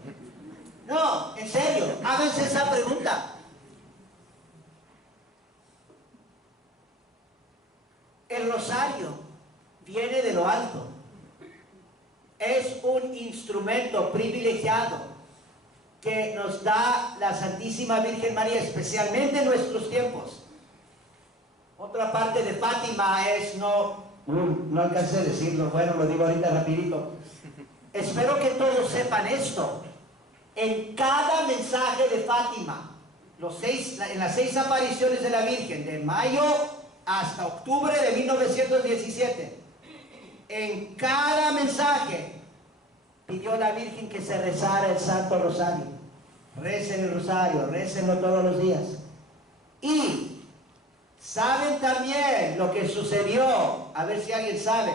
No, en serio, háganse esa pregunta. El rosario viene de lo alto. Es un instrumento privilegiado que nos da la Santísima Virgen María, especialmente en nuestros tiempos. Otra parte de Fátima es, no alcancé a decirlo, bueno, lo digo ahorita rapidito. Espero que todos sepan esto. En cada mensaje de Fátima, en las 6 apariciones de la Virgen, de mayo hasta octubre de 1917, en cada mensaje pidió a la Virgen que se rezara el Santo Rosario. Recen el Rosario, récenlo todos los días. Y saben también lo que sucedió, a ver si alguien sabe,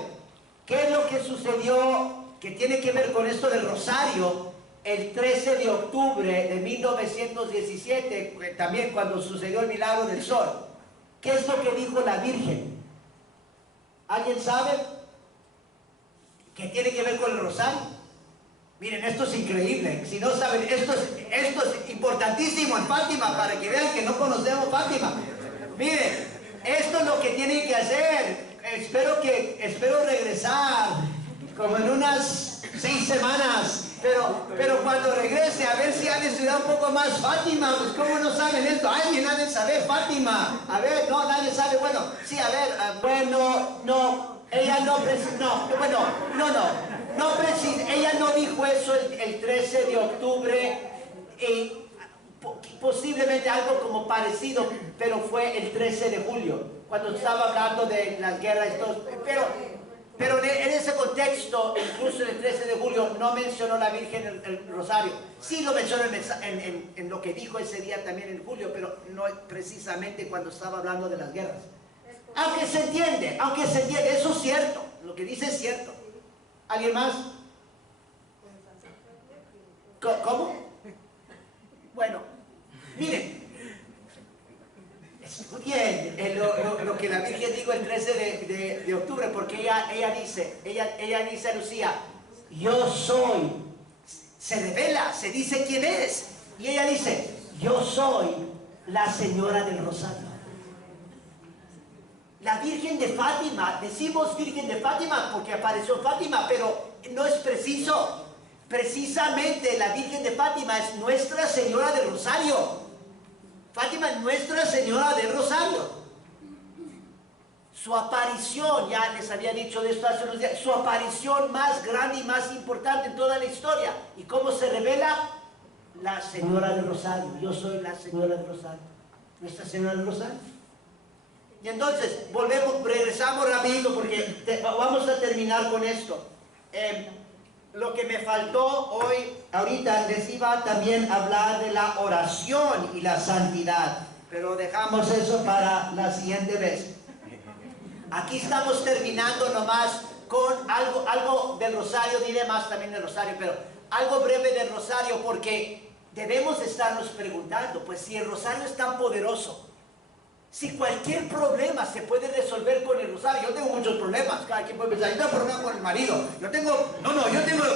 qué es lo que sucedió que tiene que ver con esto del Rosario el 13 de octubre de 1917, también cuando sucedió el milagro del sol. ¿Qué es lo que dijo la Virgen? ¿Alguien sabe? ¿Qué tiene que ver con el Rosario? Miren, esto es increíble. Si no saben, esto es importantísimo en Fátima, para que vean que no conocemos Fátima. Miren, esto es lo que tienen que hacer. Espero regresar como en unas 6 semanas. Pero cuando regrese, a ver si han estudiado un poco más Fátima. Pues ¿cómo no saben esto? Alguien ha de saber Fátima. A ver, no, nadie sabe. Bueno, sí, a ver, ella ella no dijo eso el 13 de octubre. Posiblemente algo como parecido, pero fue el 13 de julio, cuando estaba hablando de las guerras y todo. Pero en ese contexto, incluso el 13 de julio, no mencionó la Virgen el rosario. Sí lo mencionó en lo que dijo ese día también en julio, pero no precisamente cuando estaba hablando de las guerras. Aunque se entiende, eso es cierto, lo que dice es cierto. ¿Alguien más? ¿Cómo? Bueno, miren, estudien lo que la Virgen dijo el 13 de octubre, porque ella dice a Lucía, yo soy, se revela, se dice quién es, y ella dice, yo soy la Señora del Rosario. La Virgen de Fátima, decimos Virgen de Fátima porque apareció Fátima, pero no es preciso. Precisamente la Virgen de Fátima es Nuestra Señora del Rosario. Fátima es Nuestra Señora del Rosario. Su aparición, ya les había dicho de esto hace unos días, su aparición más grande y más importante en toda la historia. ¿Y cómo se revela? La Señora del Rosario. Yo soy la Señora del Rosario. Nuestra Señora del Rosario. Y entonces, regresamos rápido porque vamos a terminar con esto. Lo que me faltó hoy, ahorita les iba también a hablar de la oración y la santidad, pero dejamos eso para la siguiente vez. Aquí estamos terminando nomás con algo del rosario, diré más también del rosario, pero algo breve del rosario, porque debemos estarnos preguntando, pues si el rosario es tan poderoso, si cualquier problema se puede resolver con el rosario. Yo tengo muchos problemas, cada quien puede pensar, yo tengo problema con el marido, yo tengo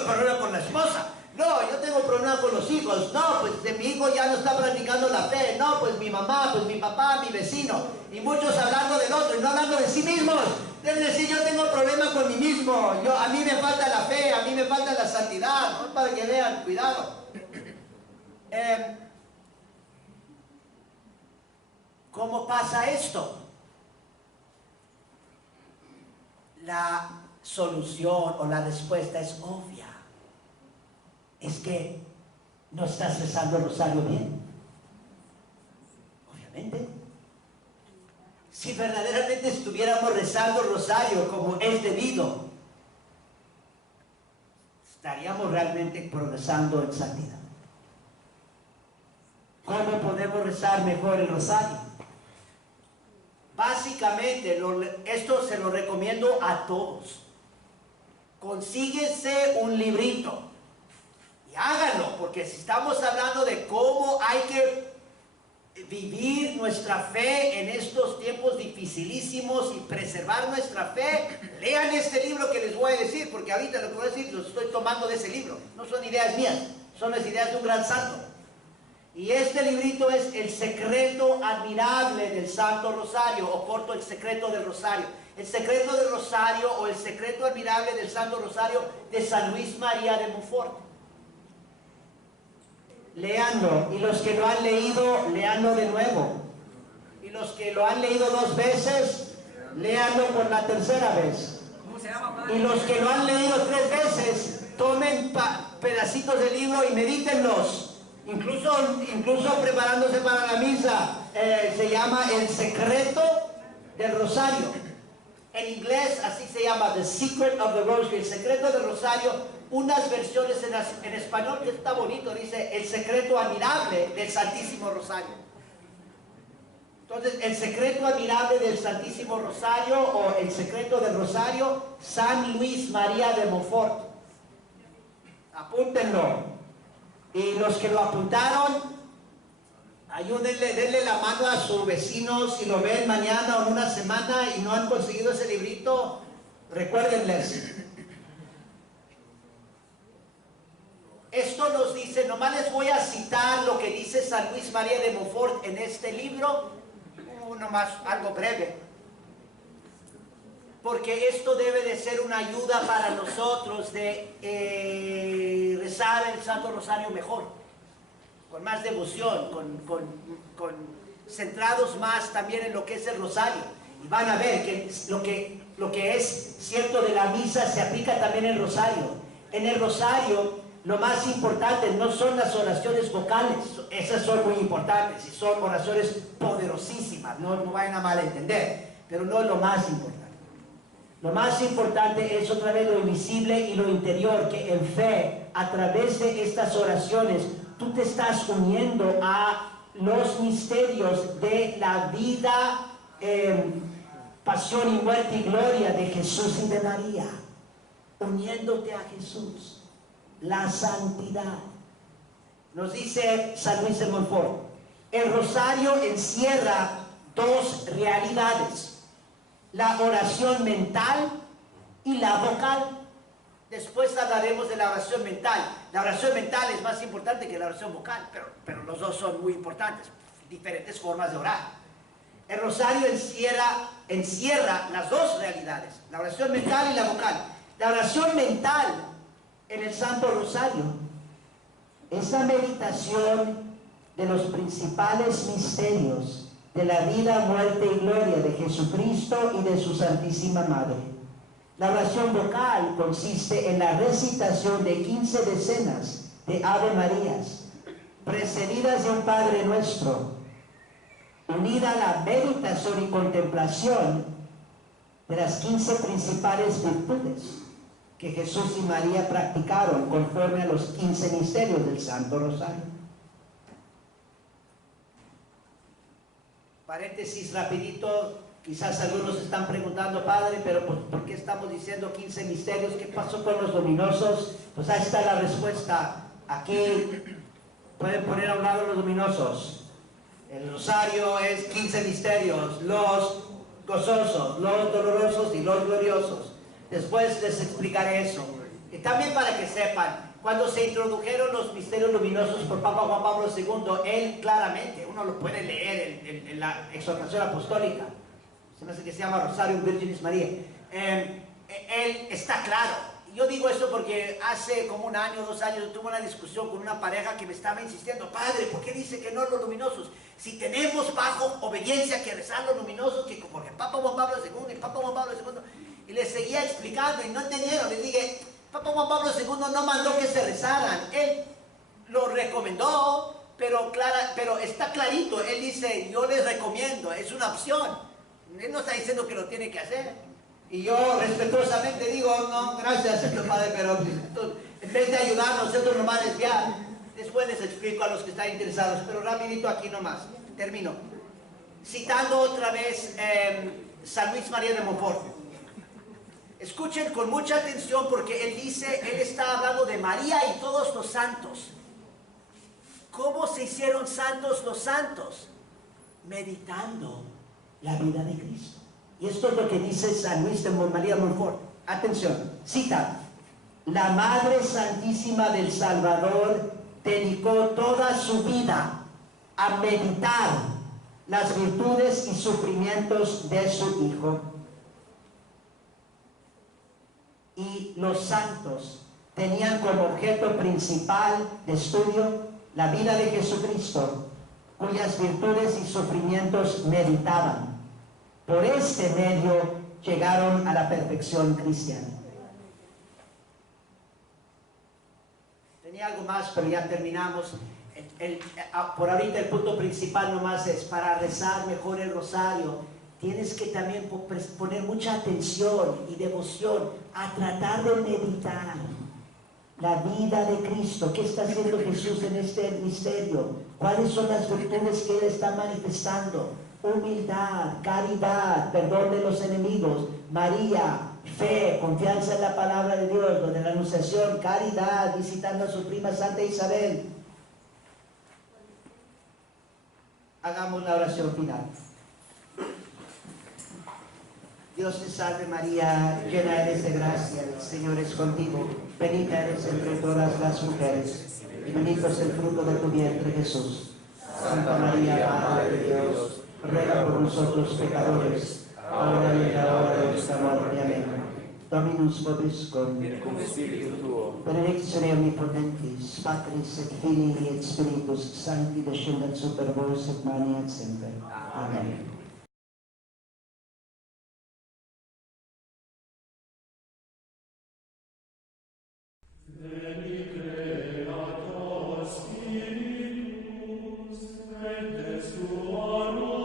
problema con la esposa, no, yo tengo problema con los hijos, no, pues de mi hijo ya no está practicando la fe, no, pues mi mamá, pues mi papá, mi vecino, y muchos hablando del otro y no hablando de sí mismos. Es decir, yo tengo problema con mí mismo, a mí me falta la fe, a mí me falta la santidad, ¿no? Para que vean, cuidado. ¿Cómo pasa esto? La solución o la respuesta es obvia. Es que no estás rezando el rosario bien. Obviamente. Si verdaderamente estuviéramos rezando el rosario como es debido, estaríamos realmente progresando en santidad. ¿Cómo podemos rezar mejor el rosario? Básicamente, esto se lo recomiendo a todos. Consíguese un librito y háganlo, porque si estamos hablando de cómo hay que vivir nuestra fe en estos tiempos dificilísimos y preservar nuestra fe, lean este libro que les voy a decir, porque ahorita lo que voy a decir lo estoy tomando de ese libro. No son ideas mías, son las ideas de un gran santo. Y este librito es El secreto admirable del Santo Rosario, o corto El secreto del Rosario. El secreto del Rosario o El secreto admirable del Santo Rosario de San Luis María de Montfort. Léanlo, y los que lo han leído, léanlo de nuevo. Y los que lo han leído 2 veces, léanlo por la 3ª vez. Y los que lo han leído 3 veces, tomen pedacitos del libro y medítenlos. Incluso preparándose para la misa, se llama El secreto del Rosario. En inglés así se llama, The Secret of the Rosary, El secreto del Rosario. Unas versiones en español que está bonito, dice El secreto admirable del Santísimo Rosario. Entonces, El secreto admirable del Santísimo Rosario o El secreto del Rosario, San Luis María de Montfort. Apúntenlo. Y los que lo apuntaron, ayúdenle, denle la mano a su vecino si lo ven mañana o en una semana y no han conseguido ese librito, recuérdenles. Esto nos dice, nomás les voy a citar lo que dice San Luis María de Montfort en este libro, nomás algo breve. Porque esto debe de ser una ayuda para nosotros de rezar el Santo Rosario mejor, con más devoción, centrados más también en lo que es el Rosario. Y van a ver que lo que es cierto de la misa se aplica también en el Rosario. En el Rosario, lo más importante no son las oraciones vocales, esas son muy importantes y son oraciones poderosísimas, no vayan a malentender, pero no es lo más importante. Lo más importante es otra vez lo invisible y lo interior, que en fe, a través de estas oraciones, tú te estás uniendo a los misterios de la vida, pasión y muerte y gloria de Jesús y de María, uniéndote a Jesús, la santidad. Nos dice San Luis de Montfort, el rosario encierra 2 realidades: la oración mental y la vocal. Después hablaremos de la oración mental. La oración mental es más importante que la oración vocal, pero los dos son muy importantes, diferentes formas de orar. El rosario encierra las 2 realidades, la oración mental y la vocal. La oración mental en el Santo Rosario es la meditación de los principales misterios de la vida, muerte y gloria de Jesucristo y de su Santísima Madre. La oración vocal consiste en la recitación de 15 decenas de Ave Marías, precedidas de un Padre Nuestro, unida a la meditación y contemplación de las 15 principales virtudes. que Jesús y María practicaron conforme a los 15 misterios del Santo Rosario. Paréntesis rapidito, quizás algunos están preguntando, Padre, pero ¿por qué estamos diciendo 15 misterios? ¿Qué pasó con los luminosos? Pues ahí está la respuesta. Aquí pueden poner a un lado los luminosos. El rosario es 15 misterios, los gozosos, los dolorosos y los gloriosos. Después les explicaré eso. Y también para que sepan, cuando se introdujeron los misterios luminosos por Papa Juan Pablo II, él claramente, uno lo puede leer en la exhortación apostólica, se me hace que se llama Rosarium Virginis Maria, él está claro. Yo digo esto porque hace como 1 año, 2 años, tuve una discusión con una pareja que me estaba insistiendo, Padre, ¿por qué dice que no los luminosos? Si tenemos bajo obediencia que rezar los luminosos, que porque Papa Juan Pablo II y Papa Juan Pablo II, y les seguía explicando y no entendieron. Les dije, Papa Juan Pablo II no mandó que se rezaran, él lo recomendó, pero está clarito, él dice, yo les recomiendo, es una opción, él no está diciendo que lo tiene que hacer. Y yo respetuosamente digo, no, gracias, Padre, pero en vez de ayudarnos, nosotros nomás desviar. Después les explico a los que están interesados, pero rapidito aquí nomás, termino. Citando otra vez San Luis María de Montfort. Escuchen con mucha atención porque él dice, él está hablando de María y todos los santos. ¿Cómo se hicieron santos los santos? Meditando la vida de Cristo. Y esto es lo que dice San Luis de María de Montfort. Atención, cita. La Madre Santísima del Salvador dedicó toda su vida a meditar las virtudes y sufrimientos de su Hijo. Y los santos tenían como objeto principal de estudio la vida de Jesucristo, cuyas virtudes y sufrimientos meditaban. Por este medio llegaron a la perfección cristiana. Tenía algo más, pero ya terminamos. Por ahorita el punto principal nomás es para rezar mejor el rosario. Tienes que también poner mucha atención y devoción a tratar de meditar la vida de Cristo. ¿Qué está haciendo Jesús en este misterio? ¿Cuáles son las virtudes que Él está manifestando? Humildad, caridad, perdón de los enemigos, María, fe, confianza en la palabra de Dios, lo de la anunciación, caridad, visitando a su prima Santa Isabel. Hagamos la oración final. Dios te salve María, llena eres de gracia, el Señor es contigo, bendita eres entre todas las mujeres, y bendito es el fruto de tu vientre Jesús. Santa María, Madre de Dios, ruega por nosotros pecadores, ahora y en la hora de nuestra muerte. Amén. Dominus vobiscum, cum spiritu tuo, benedictione omnipotentis, Patris et Filii et Spiritus Sancti descendat super vos et maneat semper. Amen.